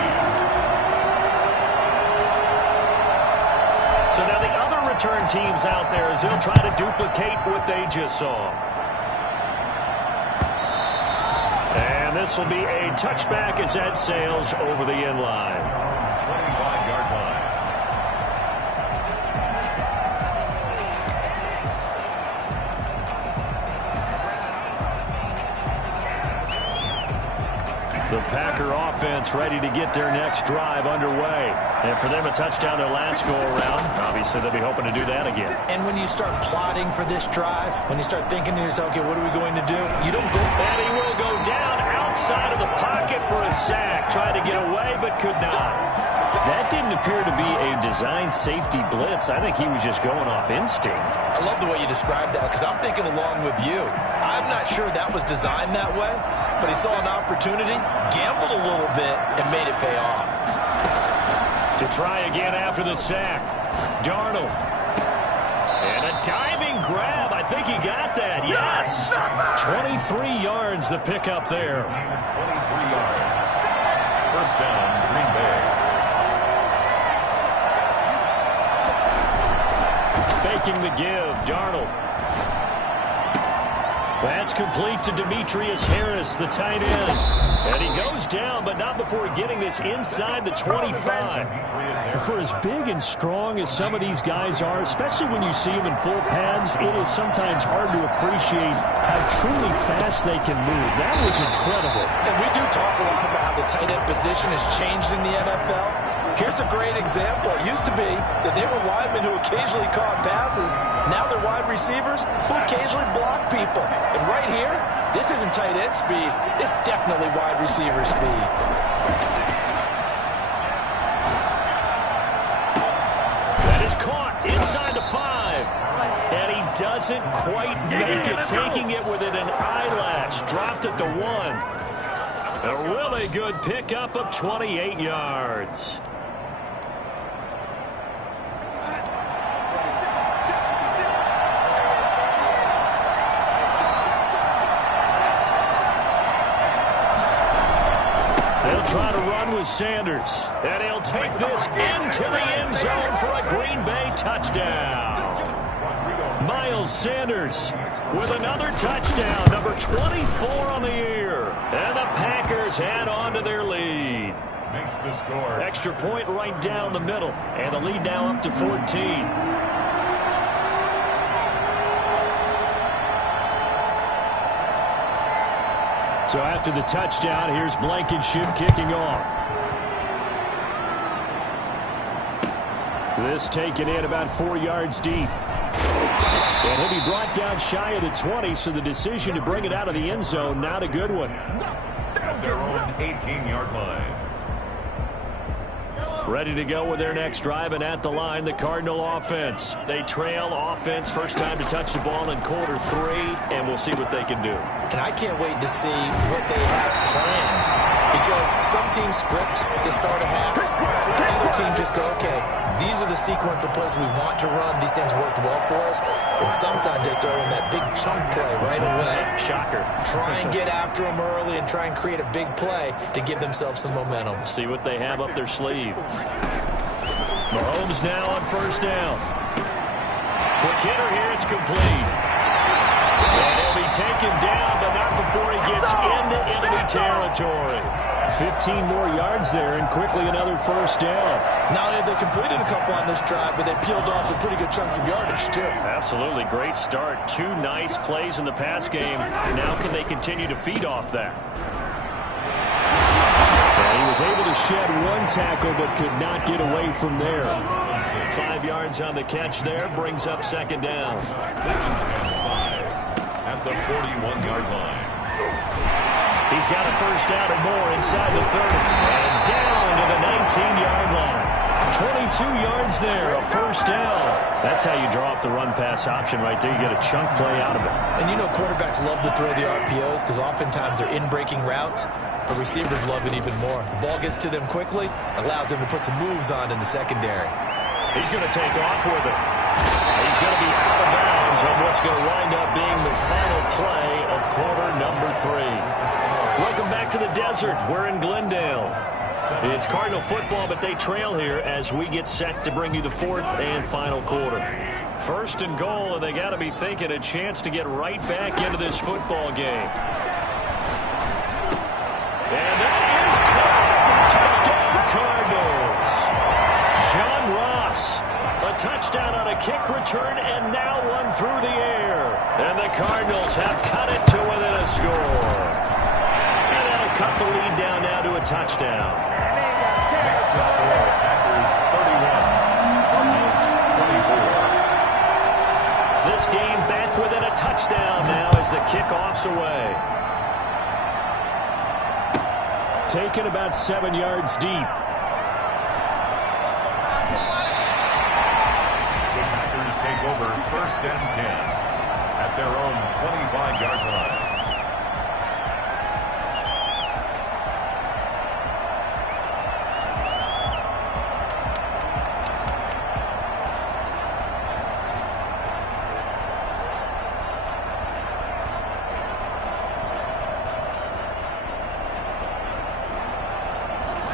So now the other return teams out there as they'll try to duplicate what they just saw. And this will be a touchback as that sails over the end line. 25-yard line. The Packer offense ready to get their next drive underway. And for them, a touchdown their last go-around. Obviously, they'll be hoping to do that again. And when you start plotting for this drive, when you start thinking to yourself, okay, what are we going to do? You don't go. And he will go down outside of the pocket for a sack. Tried to get away, but could not. That didn't appear to be a designed safety blitz. I think he was just going off instinct. I love the way you described that because I'm thinking along with you. I'm not sure that was designed that way, but he saw an opportunity, gambled a little bit, and made it pay off. To try again after the sack, Darnold. And a diving grab. I think he got that. Yes. 23 yards the pickup there. 23 yards. First down, Green Bay. faking the give. Darnold. That's complete to Demetrius Harris, the tight end. And he goes down, but not before getting this inside the 25. For as big and strong as some of these guys are, especially when you see them in full pads, it is sometimes hard to appreciate how truly fast they can move. That was incredible. And we do talk a lot about how the tight end position has changed in the NFL. Here's a great example. It used to be that they were linemen who occasionally caught passes. Now they're wide receivers who occasionally block people. And right here, this isn't tight end speed. It's definitely wide receiver speed. That is caught inside the 5. And he doesn't quite make it, taking it within an eyelash. Dropped at the 1. A really good pickup of 28 yards. Try to run with Sanders. And he'll take this into the end zone for a Green Bay touchdown. Miles Sanders with another touchdown, number 24 on the year. And the Packers add on to their lead. Makes the score. Extra point right down the middle. And the lead now up to 14. So after the touchdown, here's Blankenship kicking off. This taken in about 4 yards deep. And he'll be brought down shy of the 20, so the decision to bring it out of the end zone, not a good one. At their own 18-yard line. Ready to go with their next drive, and at the line, the Cardinal offense. They trail offense, first time to touch the ball in quarter 3, and we'll see what they can do. And I can't wait to see what they have planned, because some teams script to start a half, other teams just go, okay, these are the sequence of plays we want to run. These things worked well for us, and sometimes they throw in that big chunk play right away. Shocker. Try and get after them early and try and create a big play to give themselves some momentum. See what they have up their sleeve. Mahomes now on first down. Quick hitter here, it's complete. And he'll be taken down, but not before he gets into enemy territory. 15 more yards there, and quickly another first down. Not only have they completed a couple on this drive, but they peeled off some pretty good chunks of yardage, too. Absolutely. Great start. 2 nice plays in the pass game. Now can they continue to feed off that? He was able to shed 1 tackle, but could not get away from there. 5 yards on the catch there, brings up second down. At the 41-yard line. He's got a first down or more inside the 30. And down to the 19-yard line. 22 yards there, a first down. That's how you draw up the run-pass option right there. You get a chunk play out of it. And you know quarterbacks love to throw the RPOs because oftentimes they're in-breaking routes. But receivers love it even more. The ball gets to them quickly, allows them to put some moves on in the secondary. He's going to take off with it. He's going to be out of bounds on what's going to wind up being the final play of quarter number 3. Welcome back to the desert. We're in Glendale. It's Cardinal football, but they trail here as we get set to bring you the 4th and final quarter. First and goal, and they got to be thinking a chance to get right back into this football game. And that is caught. Touchdown, Cardinals. John Ross, a touchdown on a kick return, and now one through the air. And the Cardinals have cut it to within a score. And that'll cut the lead down now to a touchdown. Makes the score. Packers 31, Cardinals 24. This game back within a touchdown now as the kickoff's away. Taken about 7 yards deep. The Packers take over first and 10 at their own 25-yard line.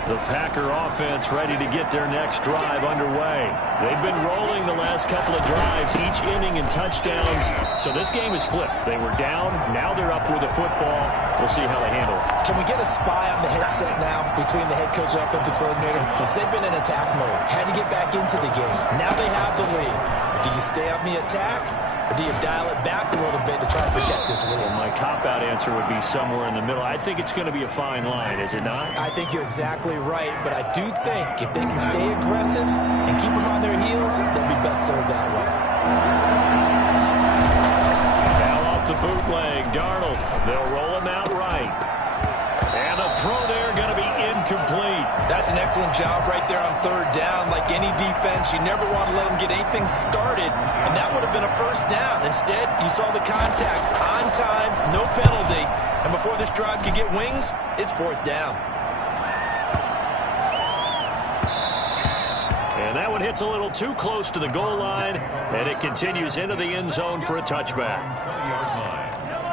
The Packer offense ready to get their next drive underway. They've been rolling the last couple of drives, each inning and touchdowns. So this game is flipped. They were down. Now they're up with the football. We'll see how they handle it. Can we get a spy on the headset now between the head coach and offensive coordinator? Because they've been in attack mode. Had to get back into the game. Now they have the lead. Do you stay on the attack? Or do you dial it back a little bit to try and protect this lead? Well, my cop-out answer would be somewhere in the middle. I think it's going to be a fine line, is it not? I think you're exactly right, but I do think if they can stay aggressive and keep them on their heels, they'll be best served that way. Now off the bootleg, Darnold. They'll roll him out right. And the throw there going to be incomplete. That's an excellent job right there on third down. Like any defense, you never want to let them get anything started, and that would have been a first down. Instead, you saw the contact on time, no penalty, and before this drive could get wings, it's fourth down. And that one hits a little too close to the goal line, and it continues into the end zone for a touchback.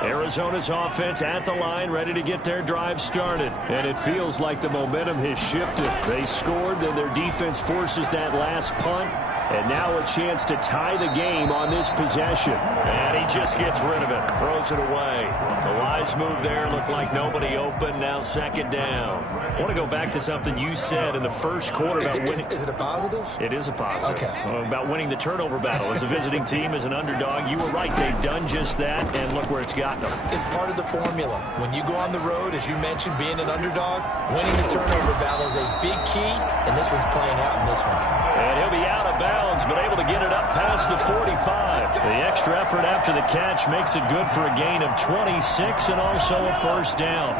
Arizona's offense at the line, ready to get their drive started. And it feels like the momentum has shifted. They scored, then their defense forces that last punt. And now a chance to tie the game on this possession. And he just gets rid of it, throws it away. The wise move there, looked like nobody open, now second down. I want to go back to something you said in the first quarter about winning. Is it a positive? It is a positive. Okay. About winning the turnover battle as a visiting team, as an underdog. You were right, they've done just that, and look where it's gotten them. It's part of the formula. When you go on the road, as you mentioned, being an underdog, winning the turnover battle is a big key, and this one's playing out in this one. And he'll be out of bounds, but able to get it up past the 45. The extra effort after the catch makes it good for a gain of 26 and also a first down.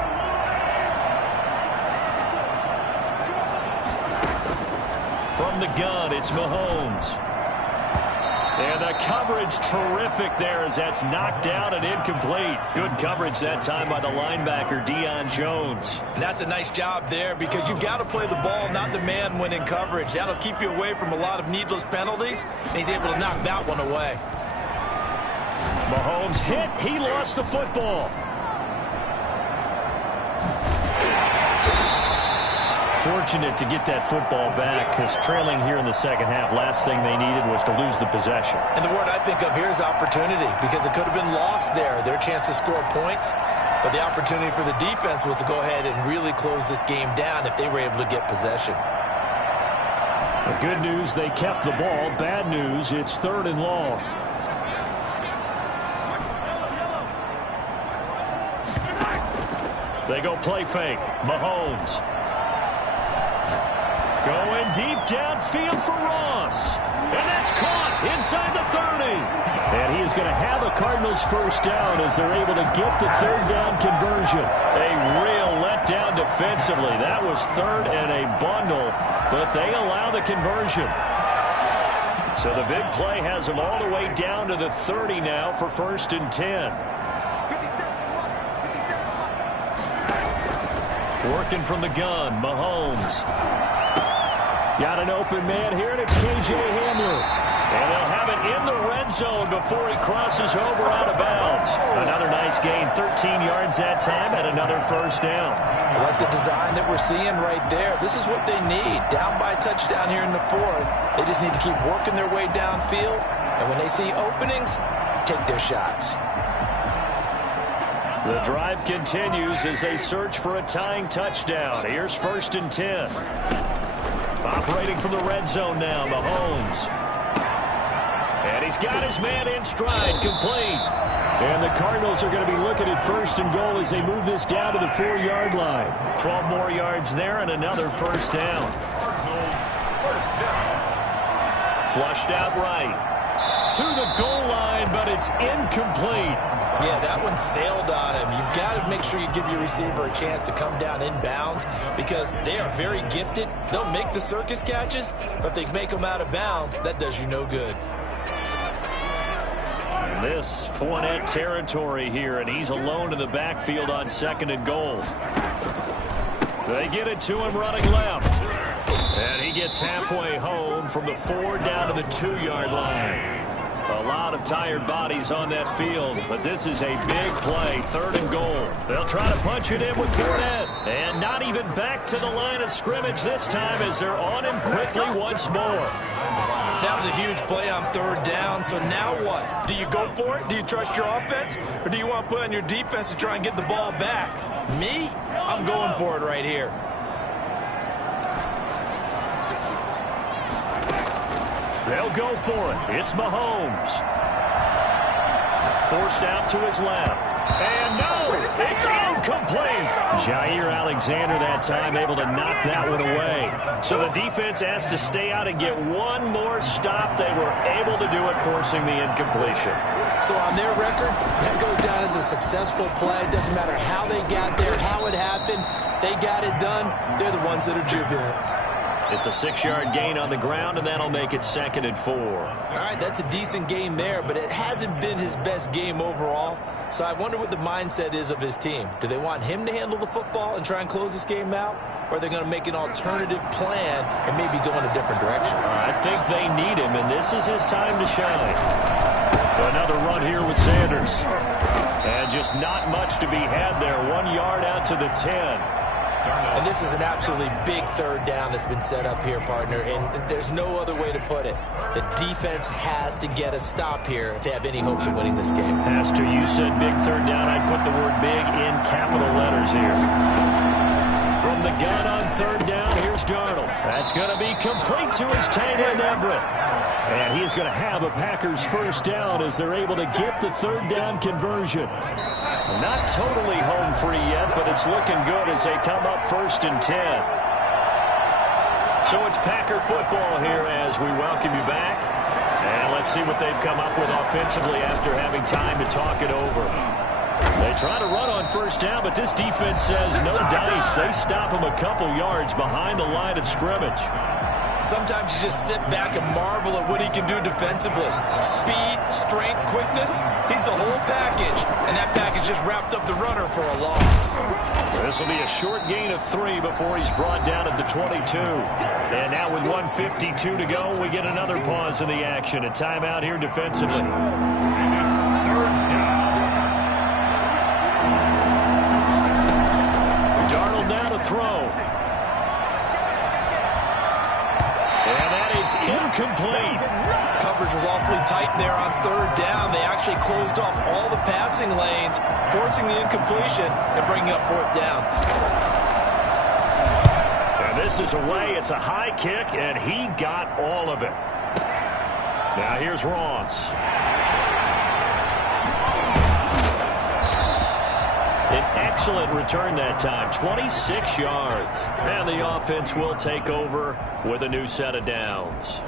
From the gun, it's Mahomes. And the coverage terrific there as that's knocked down and incomplete. Good coverage that time by the linebacker, Deion Jones. And that's a nice job there because you've got to play the ball, not the man when in coverage. That'll keep you away from a lot of needless penalties, and he's able to knock that one away. Mahomes hit. He lost the football. Fortunate to get that football back because trailing here in the second half, last thing they needed was to lose the possession. And the word I think of here is opportunity because it could have been lost there, their chance to score points. But the opportunity for the defense was to go ahead and really close this game down if they were able to get possession. The good news, they kept the ball. Bad news, it's third and long. They go play fake. Mahomes. Going deep downfield for Ross. And that's caught inside the 30. And he is going to have a Cardinals first down as they're able to get the third down conversion. A real letdown defensively. That was third and a bundle, but they allow the conversion. So the big play has them all the way down to the 30 now for first and 10. Working from the gun, Mahomes. Got an open man here, and it's K.J. Hamler. And they'll have it in the red zone before he crosses over out of bounds. Another nice gain, 13 yards that time, and another first down. I like the design that we're seeing right there. This is what they need. Down by a touchdown here in the fourth. They just need to keep working their way downfield. And when they see openings, take their shots. The drive continues as they search for a tying touchdown. Here's first and 10. Operating from the red zone now, Mahomes. And he's got his man in stride, complete. And the Cardinals are going to be looking at first and goal as they move this down to the 4-yard line. 12 more yards there and another first down. Flushed out right. To the goal line, but it's incomplete. Yeah, that one sailed on him. You've got to make sure you give your receiver a chance to come down inbounds because they are very gifted. They'll make the circus catches, but if they make them out of bounds, that does you no good. This Fournette territory here, and he's alone in the backfield on second and goal. They get it to him running left. And he gets halfway home from the 4 down to the 2-yard line. A lot lot of tired bodies on that field, but this is a big play, 3rd and goal. They'll try to punch it in with Fournette, and not even back to the line of scrimmage this time as they're on him quickly once more. That was a huge play on 3rd down, so now what? Do you go for it? Do you trust your offense? Or do you want to put on your defense to try and get the ball back? Me? I'm going for it right here. They'll go for it. It's Mahomes. Forced out to his left. And no, it's incomplete. Jair Alexander that time able to knock that one away. So the defense has to stay out and get one more stop. They were able to do it, forcing the incompletion. So on their record, that goes down as a successful play. Doesn't matter how they got there, how it happened. They got it done. They're the ones that are jubilant. It's a 6-yard gain on the ground, and that'll make it 2nd and 4. All right, that's a decent game there, but it hasn't been his best game overall. So I wonder what the mindset is of his team. Do they want him to handle the football and try and close this game out? Or are they going to make an alternative plan and maybe go in a different direction? I think they need him, and this is his time to shine. Another run here with Sanders. And just not much to be had there. 1 yard out to the 10. And this is an absolutely big 3rd down that's been set up here, partner, and there's no other way to put it. The defense has to get a stop here if they have any hopes of winning this game. Pastor, you said big 3rd down. I'd put the word big in capital letters here. From the gun on 3rd down, here's Darnold. That's going to be complete to his tight end, Everett. And he is going to have a Packers 1st down as they're able to get the 3rd down conversion. Not totally home free yet, but it's looking good as they come up 1st and 10. So it's Packer football here as we welcome you back. And let's see what they've come up with offensively after having time to talk it over. They try to run on 1st down, but this defense says no dice. They stop him a couple yards behind the line of scrimmage. Sometimes you just sit back and marvel at what he can do defensively. Speed, strength, quickness, he's the whole package. And that package just wrapped up the runner for a loss. This will be a short gain of 3 before he's brought down at the 22. And now with 1:52 to go, we get another pause in the action. A timeout here defensively. Darnold now to throw. Incomplete. Coverage was awfully tight there on 3rd down. They actually closed off all the passing lanes, forcing the incompletion and bringing up 4th down. And this is away. It's a high kick, and he got all of it. Now here's Ross. An excellent return that time, 26 yards. And the offense will take over with a new set of downs.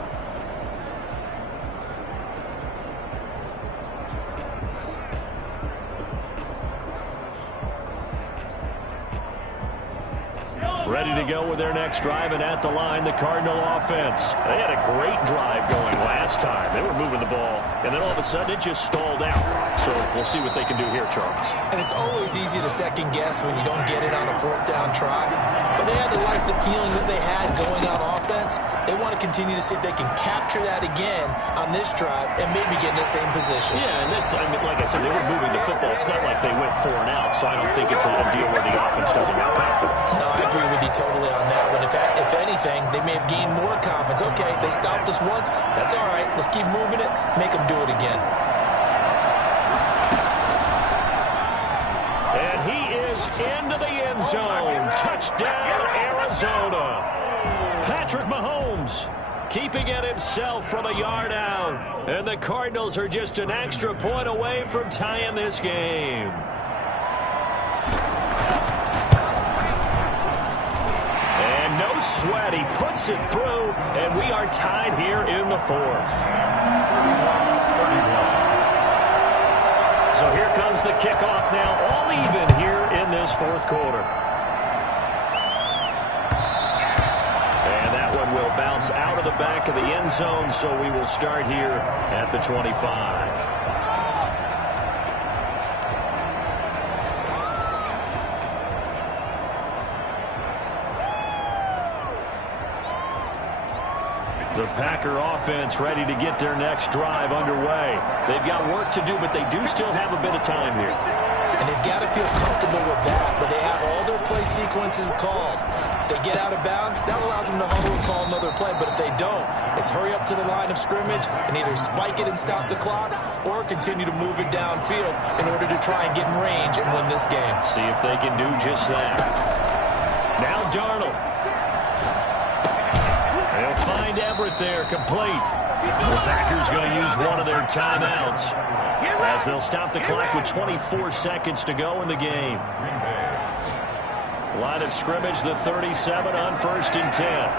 Ready to go with their next drive, and at the line, the Cardinal offense. They had a great drive going last time. They were moving the ball, and then all of a sudden it just stalled out. So we'll see what they can do here, Charles. And it's always easy to second guess when you don't get it on a 4th down try. But they had to like the feeling that they had going on offense. They want to continue to see if they can capture that again on this drive and maybe get in the same position. Yeah, and that's, I mean, like I said, they were moving the football. It's not like they went 4 and out, so I don't think it's a deal where the offense doesn't have confidence. No, I agree with you totally on that one. If anything, they may have gained more confidence. Okay, they stopped us once. That's all right. Let's keep moving it. Make them do it again. And he is into the end zone. Touchdown, Arizona. Patrick Mahomes keeping it himself from a yard out. And the Cardinals are just an extra point away from tying this game. And no sweat. He puts it through, and we are tied here in the 4th. So here comes the kickoff now, all even here in this 4th quarter. And that one will bounce out of the back of the end zone, so we will start here at the 25. The Packer offense ready to get their next drive underway. They've got work to do, but they do still have a bit of time here. And they've got to feel comfortable with that, but they have all their play sequences called. If they get out of bounds, that allows them to huddle and call another play, but if they don't, it's hurry up to the line of scrimmage and either spike it and stop the clock or continue to move it downfield in order to try and get in range and win this game. See if they can do just that. Now Darnold. They'll find Everett there, complete. The Packers going to use one of their timeouts as they'll stop the clock with 24 seconds to go in the game. Line of scrimmage, the 37 on 1st and 10.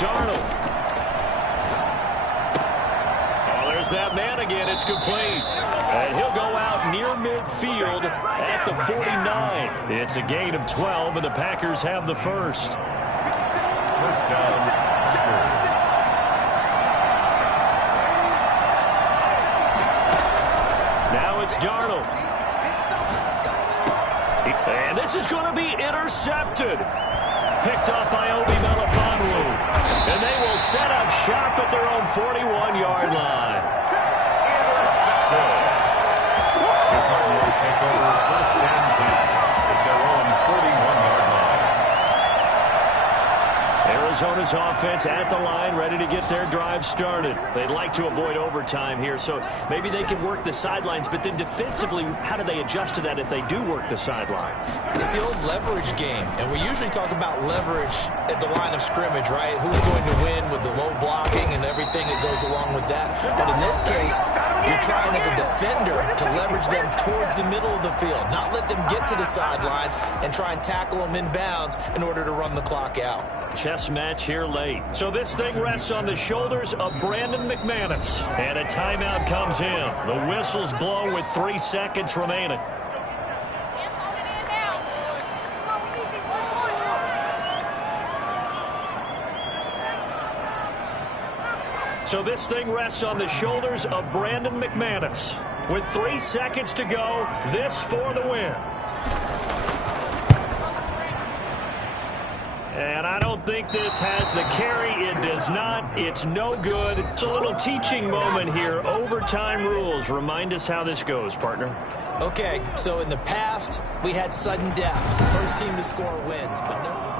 Darnold. Oh, there's that man again. It's complete. And he'll go out near midfield at the 49. It's a gain of 12, and the Packers have the first. First down. Now it's Darnold. And this is going to be intercepted. Picked off by Obi Melifonwu. And they will set up shop at their own 41-yard line. The Cardinals take over 1st and 10 at their own 41-yard line. Arizona's offense at the line, ready to get their drive started. They'd like to avoid overtime here, so maybe they can work the sidelines, but then defensively, how do they adjust to that if they do work the sidelines? It's the old leverage game, and we usually talk about leverage at the line of scrimmage, right? Who's going to win with the low blocking and everything that goes along with that. But in this case, you're trying as a defender to leverage them towards the middle of the field, not let them get to the sidelines and try and tackle them in bounds in order to run the clock out. Chess match here late. So this thing rests on the shoulders of Brandon McManus. And a timeout comes in. The whistles blow with 3 seconds remaining. So this thing rests on the shoulders of Brandon McManus. With 3 seconds to go, this for the win. And I don't think this has the carry. It does not. It's no good. It's a little teaching moment here. Overtime rules. Remind us how this goes, partner. Okay, so in the past, we had sudden death. First team to score wins, but no.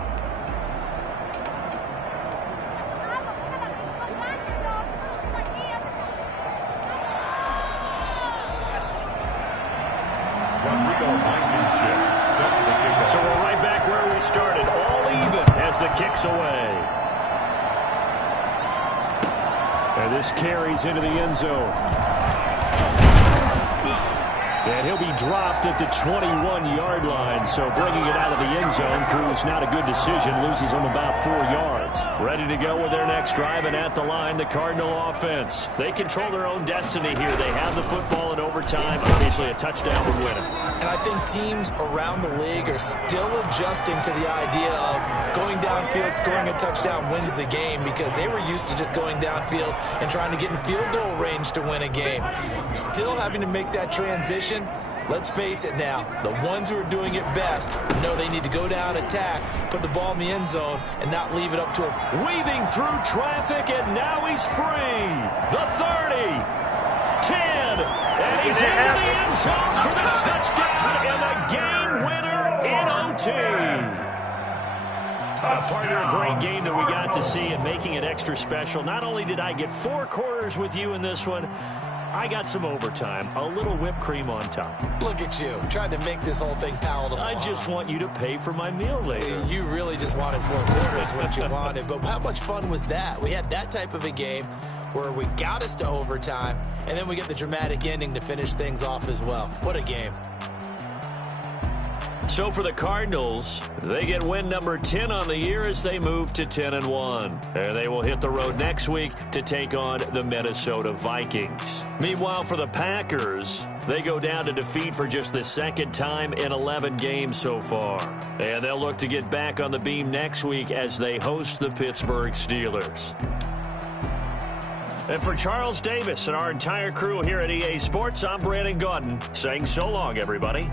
So we're right back where we started. All even as the kick's away. And this carries into the end zone. And he'll be dropped at the 21-yard line. So bringing it out of the end zone proves not a good decision. Loses him about 4 yards. Ready to go with their next drive, and at the line, the Cardinal offense. They control their own destiny here. They have the football in overtime. Obviously, a touchdown would win it. And I think teams around the league are still adjusting to the idea of going downfield, scoring a touchdown wins the game, because they were used to just going downfield and trying to get in field goal range to win a game. Still having to make that transition. Let's face it now, the ones who are doing it best know they need to go down, attack, put the ball in the end zone, and not leave it up to a... Weaving through traffic, and now he's free. The 30, 10, and he's into the end zone for the touchdown and the game winner in OT. Partner, a great game that we got to see, and making it extra special. Not only did I get 4 quarters with you in this one, I got some overtime, a little whipped cream on top. Look at you, trying to make this whole thing palatable. I just want you to pay for my meal later. You really just wanted 4 quarters, what you wanted. But how much fun was that? We had that type of a game where we got us to overtime, and then we get the dramatic ending to finish things off as well. What a game. So for the Cardinals, they get win number 10 on the year as they move to 10-1. And they will hit the road next week to take on the Minnesota Vikings. Meanwhile, for the Packers, they go down to defeat for just the 2nd time in 11 games so far. And they'll look to get back on the beam next week as they host the Pittsburgh Steelers. And for Charles Davis and our entire crew here at EA Sports, I'm Brandon Gaudin saying so long, everybody.